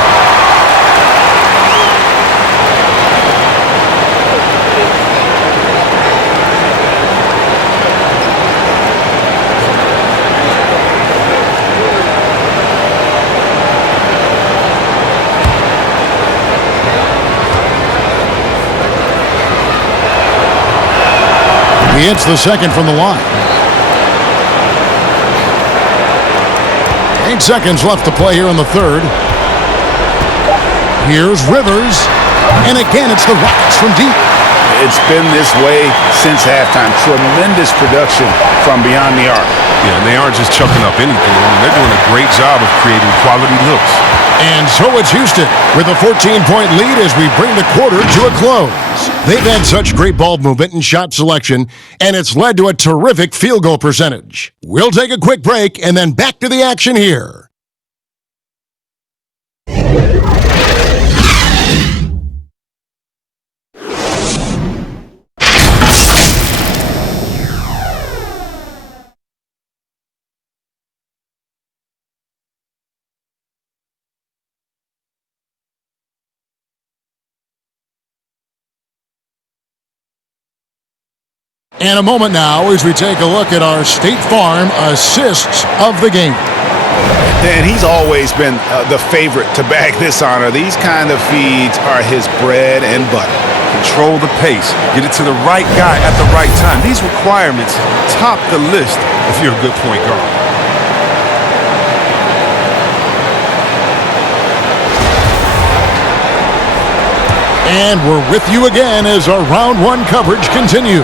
He hits the second from the line. 8 seconds left to play here in the third. Here's Rivers. And again, it's the Rockets from deep. It's been this way since halftime. Tremendous production from beyond the arc. Yeah, and they aren't just chucking up anything. I mean, they're doing a great job of creating quality looks. And so it's Houston with a 14-point lead as we bring the quarter to a close. They've had such great ball movement and shot selection, and it's led to a terrific field goal percentage. We'll take a quick break and then back to the action here. And a moment now as we take a look at our State Farm assists of the game. And he's always been the favorite to bag this honor. These kind of feeds are his bread and butter. Control the pace. Get it to the right guy at the right time. These requirements top the list if you're a good point guard. And we're with you again as our round one coverage continues.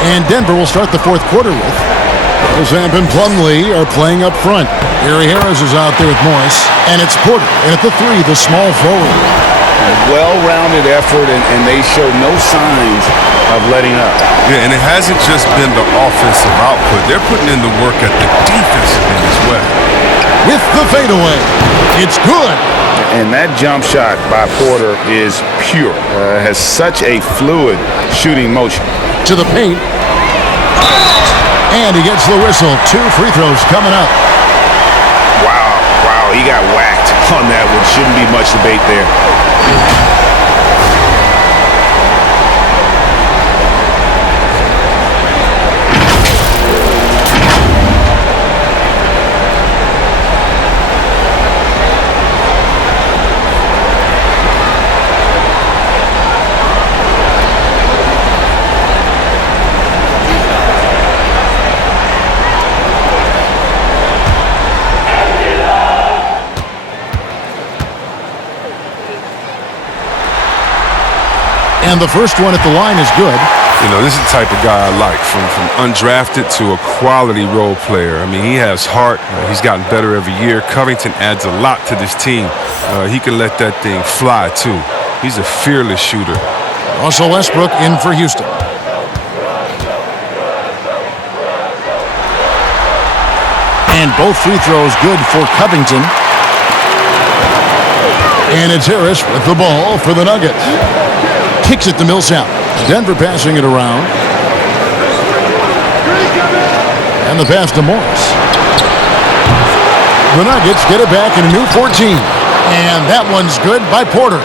And Denver will start the fourth quarter with Zamp and Plumlee are playing up front. Gary Harris is out there with Morris. And it's Porter. And at the three, the small forward. Well-rounded effort, and they show no signs of letting up. Yeah, and it hasn't just been the offensive output. They're putting in the work at the defensive end as well. With the fadeaway, it's good. And that jump shot by Porter is pure. Has such a fluid shooting motion. To the paint. And he gets the whistle. 2 free throws coming up. Wow, he got whacked on that one. Shouldn't be much debate there. And the first one at the line is good. You know, this is the type of guy I like, from undrafted to a quality role player. I mean, he has heart. He's gotten better every year. Covington adds a lot to this team. He can let that thing fly, too. He's a fearless shooter. Russell Westbrook in for Houston. And both free throws good for Covington. And it's Harris with the ball for the Nuggets. Kicks it to Millsap. Denver passing it around. And the pass to Morris. The Nuggets get it back in a new 14. And that one's good by Porter.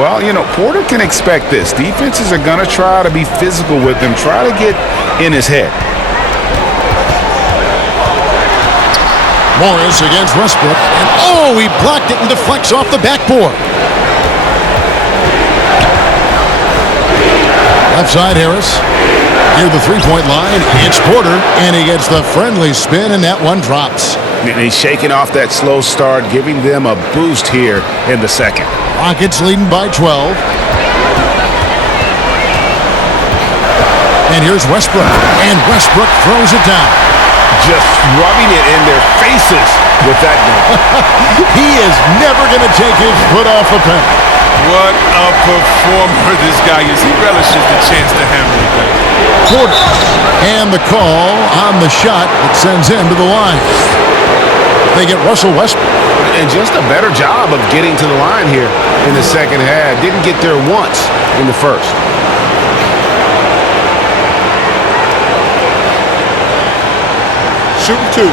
Well, you know, Porter can expect this. Defenses are going to try to be physical with him, try to get in his head. Morris against Westbrook. And he blocked it and deflects off the backboard. Left side, Harris. Near the three-point line, it's Porter, and he gets the friendly spin, and that one drops. And he's shaking off that slow start, giving them a boost here in the second. Rockets leading by 12. And here's Westbrook, and Westbrook throws it down. Just rubbing it in their faces with that gun. He is never going to take his foot off the pedal. What a performer this guy is. He relishes the chance to hammer it down. Porter. And the call on the shot that sends him to the line. They get Russell Westbrook. And just a better job of getting to the line here in the second half. Didn't get there once in the first. Shooting 2.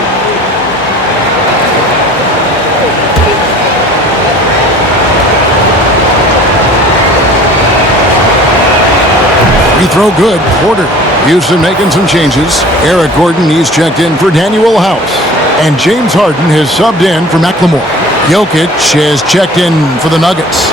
Free throw good. Porter. Houston making some changes. Eric Gordon, he's checked in for Daniel House. And James Harden has subbed in for McLemore. Jokic has checked in for the Nuggets.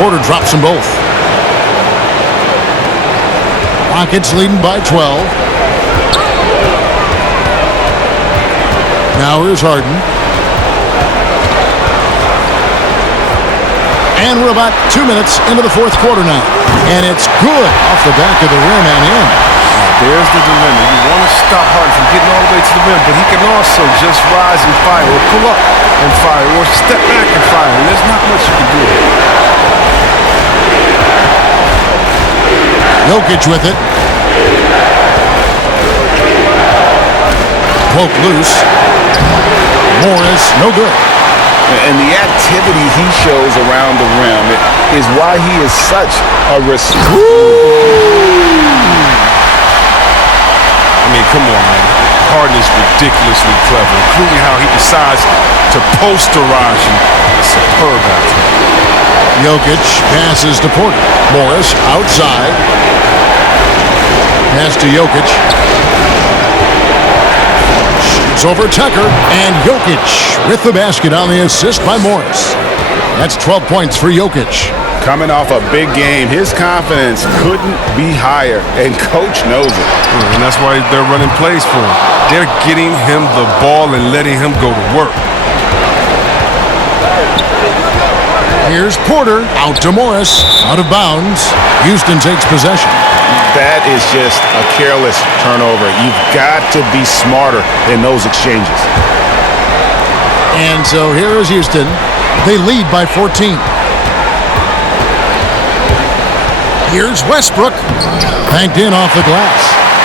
Porter drops them both. Rockets leading by 12. Now here's Harden. And we're about 2 minutes into the fourth quarter now. And it's good off the back of the rim and in. There's the dilemma. You want to stop Harden from getting all the way to the rim, but he can also just rise and fire, or pull up and fire, or step back and fire. And there's not much you can do. Jokic with it. Poke loose. Morris, no good. And the activity he shows around the rim is why he is such a risk. I mean, come on, man. Harden is ridiculously clever, including how he decides to posterize you. Superb out there. Jokic passes to Porter. Morris outside. Pass to Jokic. Shoots over Tucker. And Jokic with the basket on the assist by Morris. That's 12 points for Jokic. Coming off a big game, his confidence couldn't be higher, and Coach knows it. And that's why they're running plays for him. They're getting him the ball and letting him go to work. Here's Porter, out to Morris, out of bounds. Houston takes possession. That is just a careless turnover. You've got to be smarter in those exchanges. And so here is Houston. They lead by 14. Here's Westbrook. Banked in off the glass.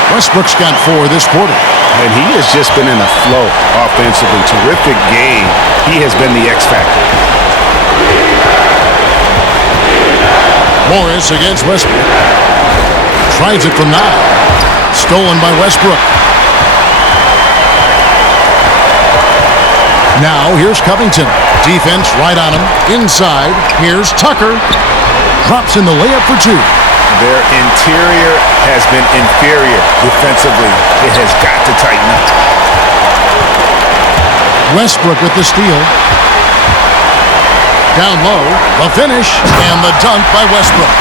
Westbrook's got 4 this quarter. And he has just been in a flow offensively. Terrific game. He has been the X factor. Morris against Westbrook. Tries it from 9. Stolen by Westbrook. Now here's Covington. Defense right on him. Inside. Here's Tucker. Drops in the layup for 2. Their interior has been inferior defensively. It has got to tighten up. Westbrook with the steal. Down low, the finish, and the dunk by Westbrook.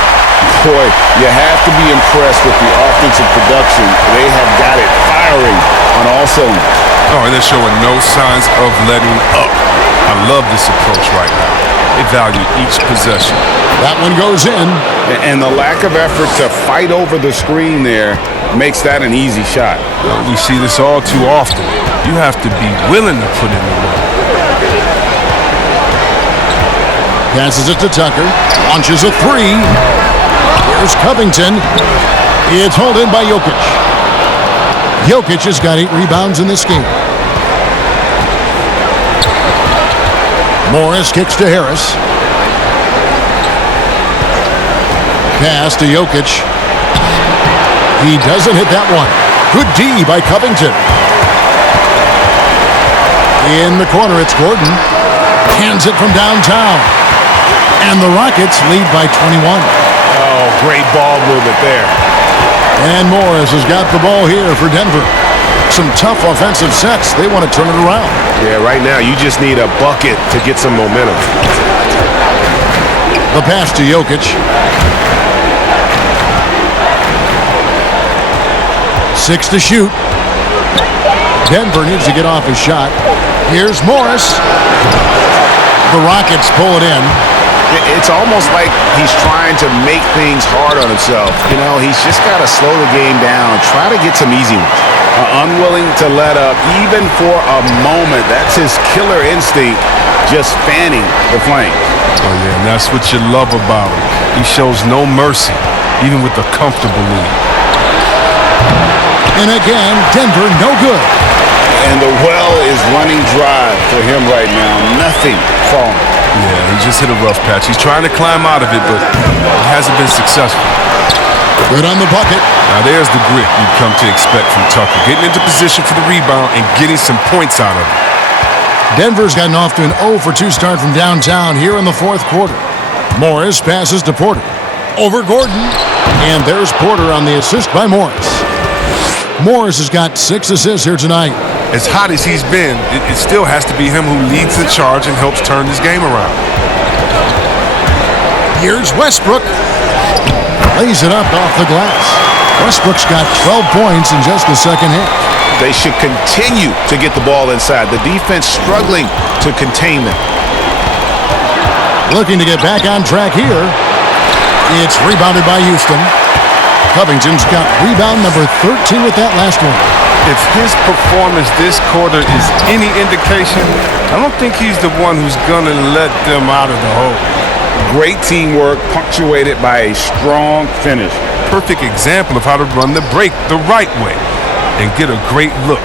Boy, you have to be impressed with the offensive production. They have got it firing on all cylinders. Oh, and they're showing no signs of letting up. I love this approach right now. They value each possession. That one goes in. And the lack of effort to fight over the screen there makes that an easy shot. We see this all too often. You have to be willing to put in the work. Passes it to Tucker. Launches a 3. Here's Covington. It's hauled in by Jokic. Jokic has got 8 rebounds in this game. Morris kicks to Harris. Pass to Jokic. He doesn't hit that one. Good D by Covington. In the corner, it's Gordon. Hands it from downtown. And the Rockets lead by 21. Oh, great ball movement there. And Morris has got the ball here for Denver. Some tough offensive sets. They want to turn it around. Yeah, right now you just need a bucket to get some momentum. The pass to Jokic. 6 to shoot. Denver needs to get off his shot. Here's Morris. The Rockets pull it in. It's almost like he's trying to make things hard on himself. You know, he's just got to slow the game down, try to get some easy ones. Unwilling to let up, even for a moment. That's his killer instinct, just fanning the flame. Oh, yeah, and that's what you love about him. He shows no mercy, even with a comfortable lead. And again, Denver no good. And the well is running dry for him right now. Nothing falling. Yeah, he just hit a rough patch. He's trying to climb out of it, but he hasn't been successful. Good on the bucket. Now there's the grit you've come to expect from Tucker. Getting into position for the rebound and getting some points out of it. Denver's gotten off to an 0 for 2 start from downtown here in the fourth quarter. Morris passes to Porter. Over Gordon. And there's Porter on the assist by Morris. Morris has got 6 assists here tonight. As hot as he's been, it still has to be him who leads the charge and helps turn this game around. Here's Westbrook. Lays it up off the glass. Westbrook's got 12 points in just the second half. They should continue to get the ball inside. The defense struggling to contain them. Looking to get back on track here. It's rebounded by Houston. Covington's got rebound number 13 with that last one. If his performance this quarter is any indication, I don't think he's the one who's going to let them out of the hole. Great teamwork punctuated by a strong finish. Perfect example of how to run the break the right way and get a great look.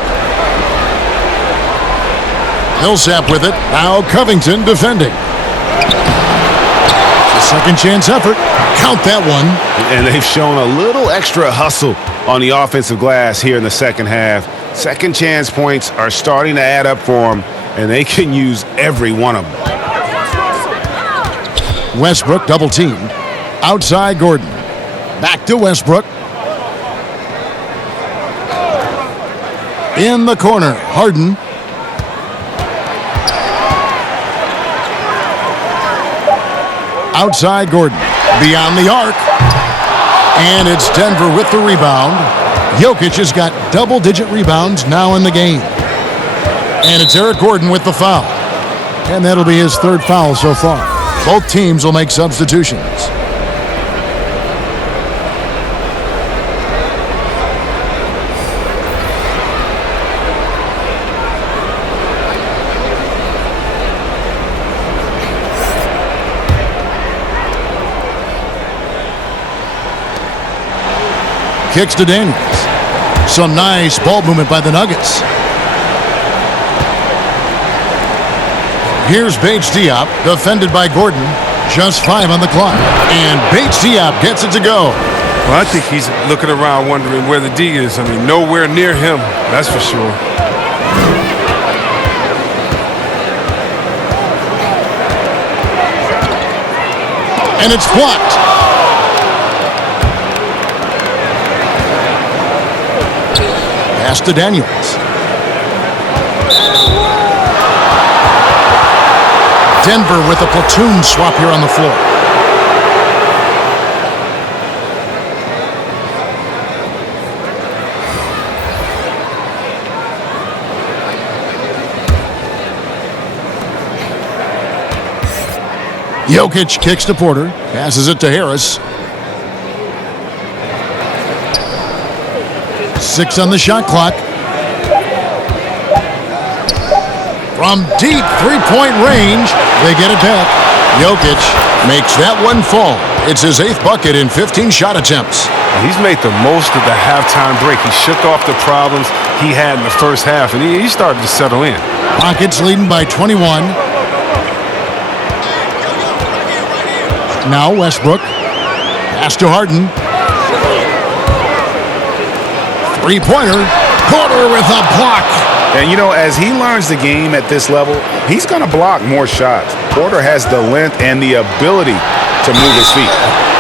Millsap with it. Now Covington defending. Second chance effort. Count that one. And they've shown a little extra hustle on the offensive glass here in the second half. Second chance points are starting to add up for them, and they can use every one of them. Westbrook double teamed. Outside Gordon. Back to Westbrook. In the corner, Harden. Outside Gordon. Beyond the arc. And it's Denver with the rebound. Jokic has got double-digit rebounds now in the game. And it's Eric Gordon with the foul. And that'll be his third foul so far. Both teams will make substitutions. Kicks to Daniels. Some nice ball movement by the Nuggets. Here's Bates Diop, defended by Gordon. Just 5 on the clock. And Bates Diop gets it to go. Well, I think he's looking around wondering where the D is. I mean, nowhere near him, that's for sure. And it's blocked. Pass to Daniels. Denver with a platoon swap here on the floor. Jokic kicks to Porter, passes it to Harris. 6 on the shot clock. From deep three-point range, they get it back. Jokic makes that one fall. It's his 8th bucket in 15 shot attempts. He's made the most of the halftime break. He shook off the problems he had in the first half, and he started to settle in. Rockets leading by 21. Now Westbrook. Pass to Harden. Three-pointer. Porter with a block. And, you know, as he learns the game at this level, he's going to block more shots. Porter has the length and the ability to move his feet.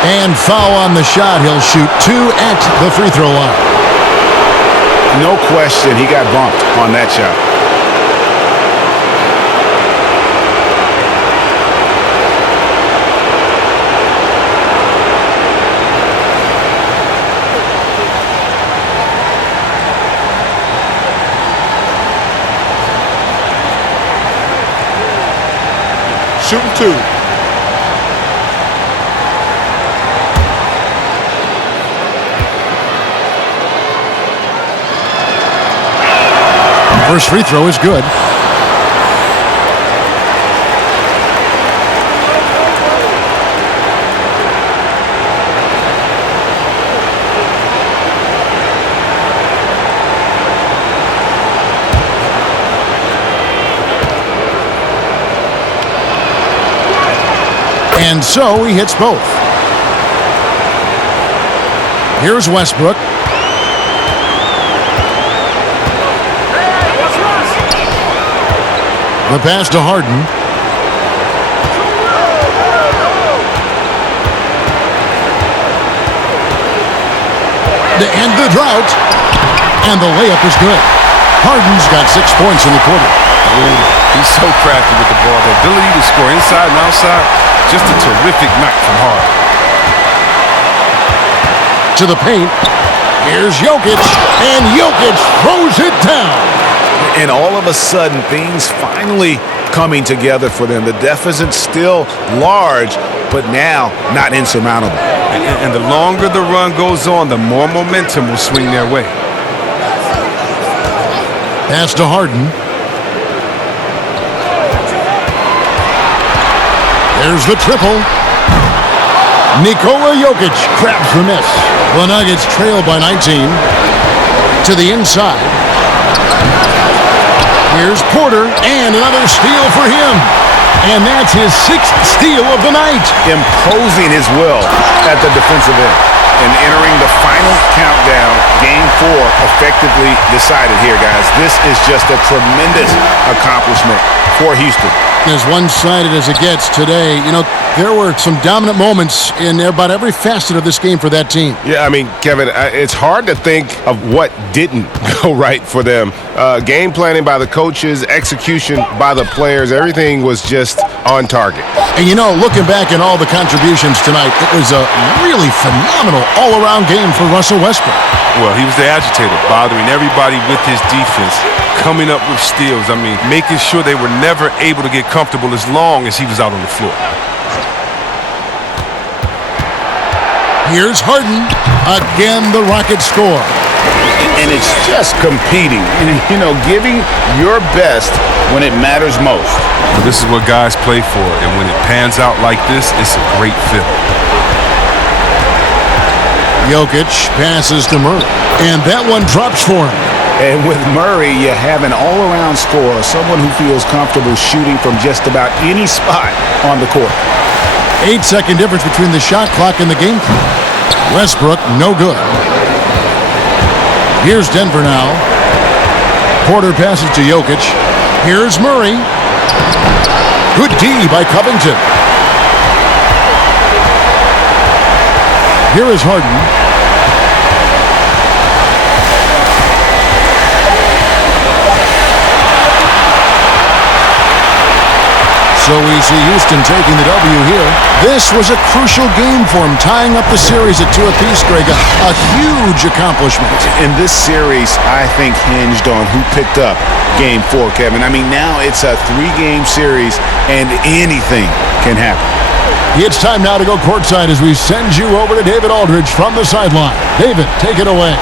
And foul on the shot. He'll shoot 2 at the free throw line. No question he got bumped on that shot. Shooting 2. First free throw is good. And so he hits both. Here's Westbrook. The pass to Harden. To end the drought. And the layup is good. Harden's got 6 points in the quarter. Ooh, he's so crafty with the ball. The ability to score inside and outside, just a terrific night from Harden. To the paint. Here's Jokic, and Jokic throws it down. And all of a sudden, things finally coming together for them. The deficit's still large, but now not insurmountable. And the longer the run goes on, the more momentum will swing their way. Pass to Harden. There's the triple. Nikola Jokic grabs the miss. The Nuggets trail by 19. To the inside. Here's Porter, and another steal for him. And that's his 6th steal of the night. Imposing his will at the defensive end. And entering the final countdown, Game 4 effectively decided here, guys. This is just a tremendous accomplishment for Houston. As one-sided as it gets today, there were some dominant moments in about every facet of this game for that team. Yeah, I mean, Kevin, it's hard to think of what didn't go right for them. Game planning by the coaches, execution by the players, everything was just on target. And looking back at all the contributions tonight, it was a really phenomenal all-around game for Russell Westbrook. Well, he was the agitator, bothering everybody with his defense, coming up with steals. I mean, making sure they were never able to get comfortable as long as he was out on the floor. Here's Harden. Again, the Rockets score. And it's just competing and, giving your best when it matters most. But this is what guys play for, and when it pans out like this, it's a great fit. Jokic passes to Murray, and that one drops for him. And with Murray, you have an all-around scorer, someone who feels comfortable shooting from just about any spot on the court. 8-second difference between the shot clock and the game clock. Westbrook, no good. Here's Denver now. Porter passes to Jokic. Here's Murray. Good D by Covington. Here is Harden. So we see Houston taking the W here. This was a crucial game for him, tying up the series at 2 apiece, Greg. A huge accomplishment. And this series, I think, hinged on who picked up Game 4, Kevin. I mean, now it's a 3-game series, and anything can happen. It's time now to go courtside as we send you over to David Aldridge from the sideline. David, take it away.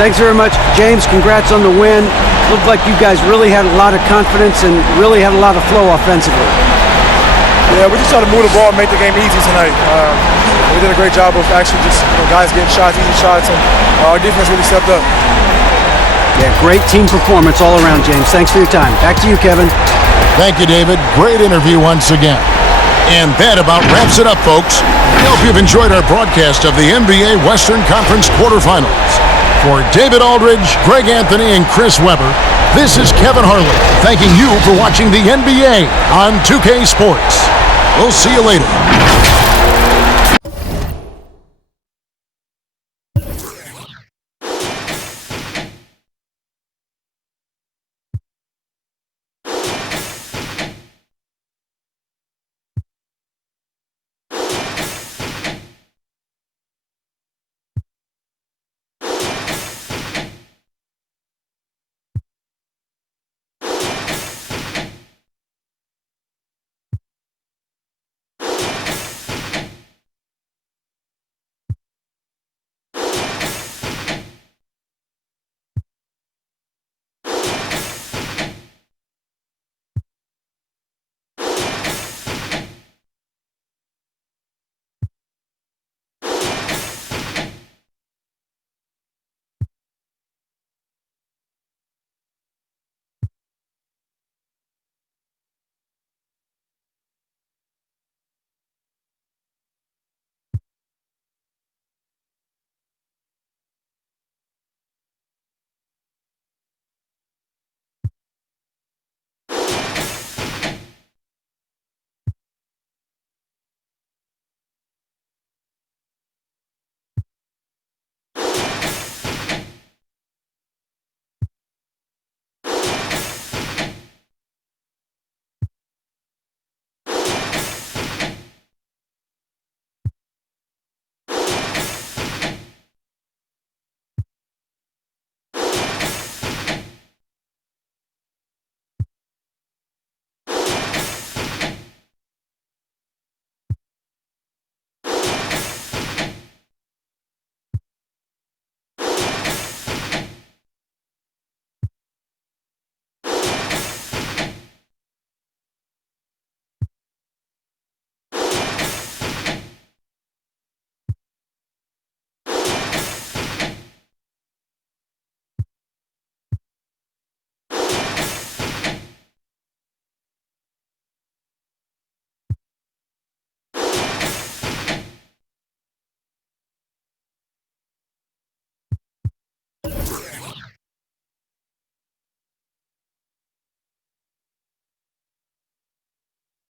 Thanks very much, James. Congrats on the win. Looked like you guys really had a lot of confidence and really had a lot of flow offensively. Yeah, we just tried to move the ball and make the game easy tonight. We did a great job of actually just guys getting shots, easy shots, and our defense really stepped up. Yeah, great team performance all around, James. Thanks for your time. Back to you, Kevin. Thank you, David. Great interview once again. And that about wraps it up, folks. I hope you've enjoyed our broadcast of the NBA Western Conference quarterfinals. For David Aldridge, Greg Anthony, and Chris Webber, this is Kevin Harlan thanking you for watching the NBA on 2K Sports. We'll see you later.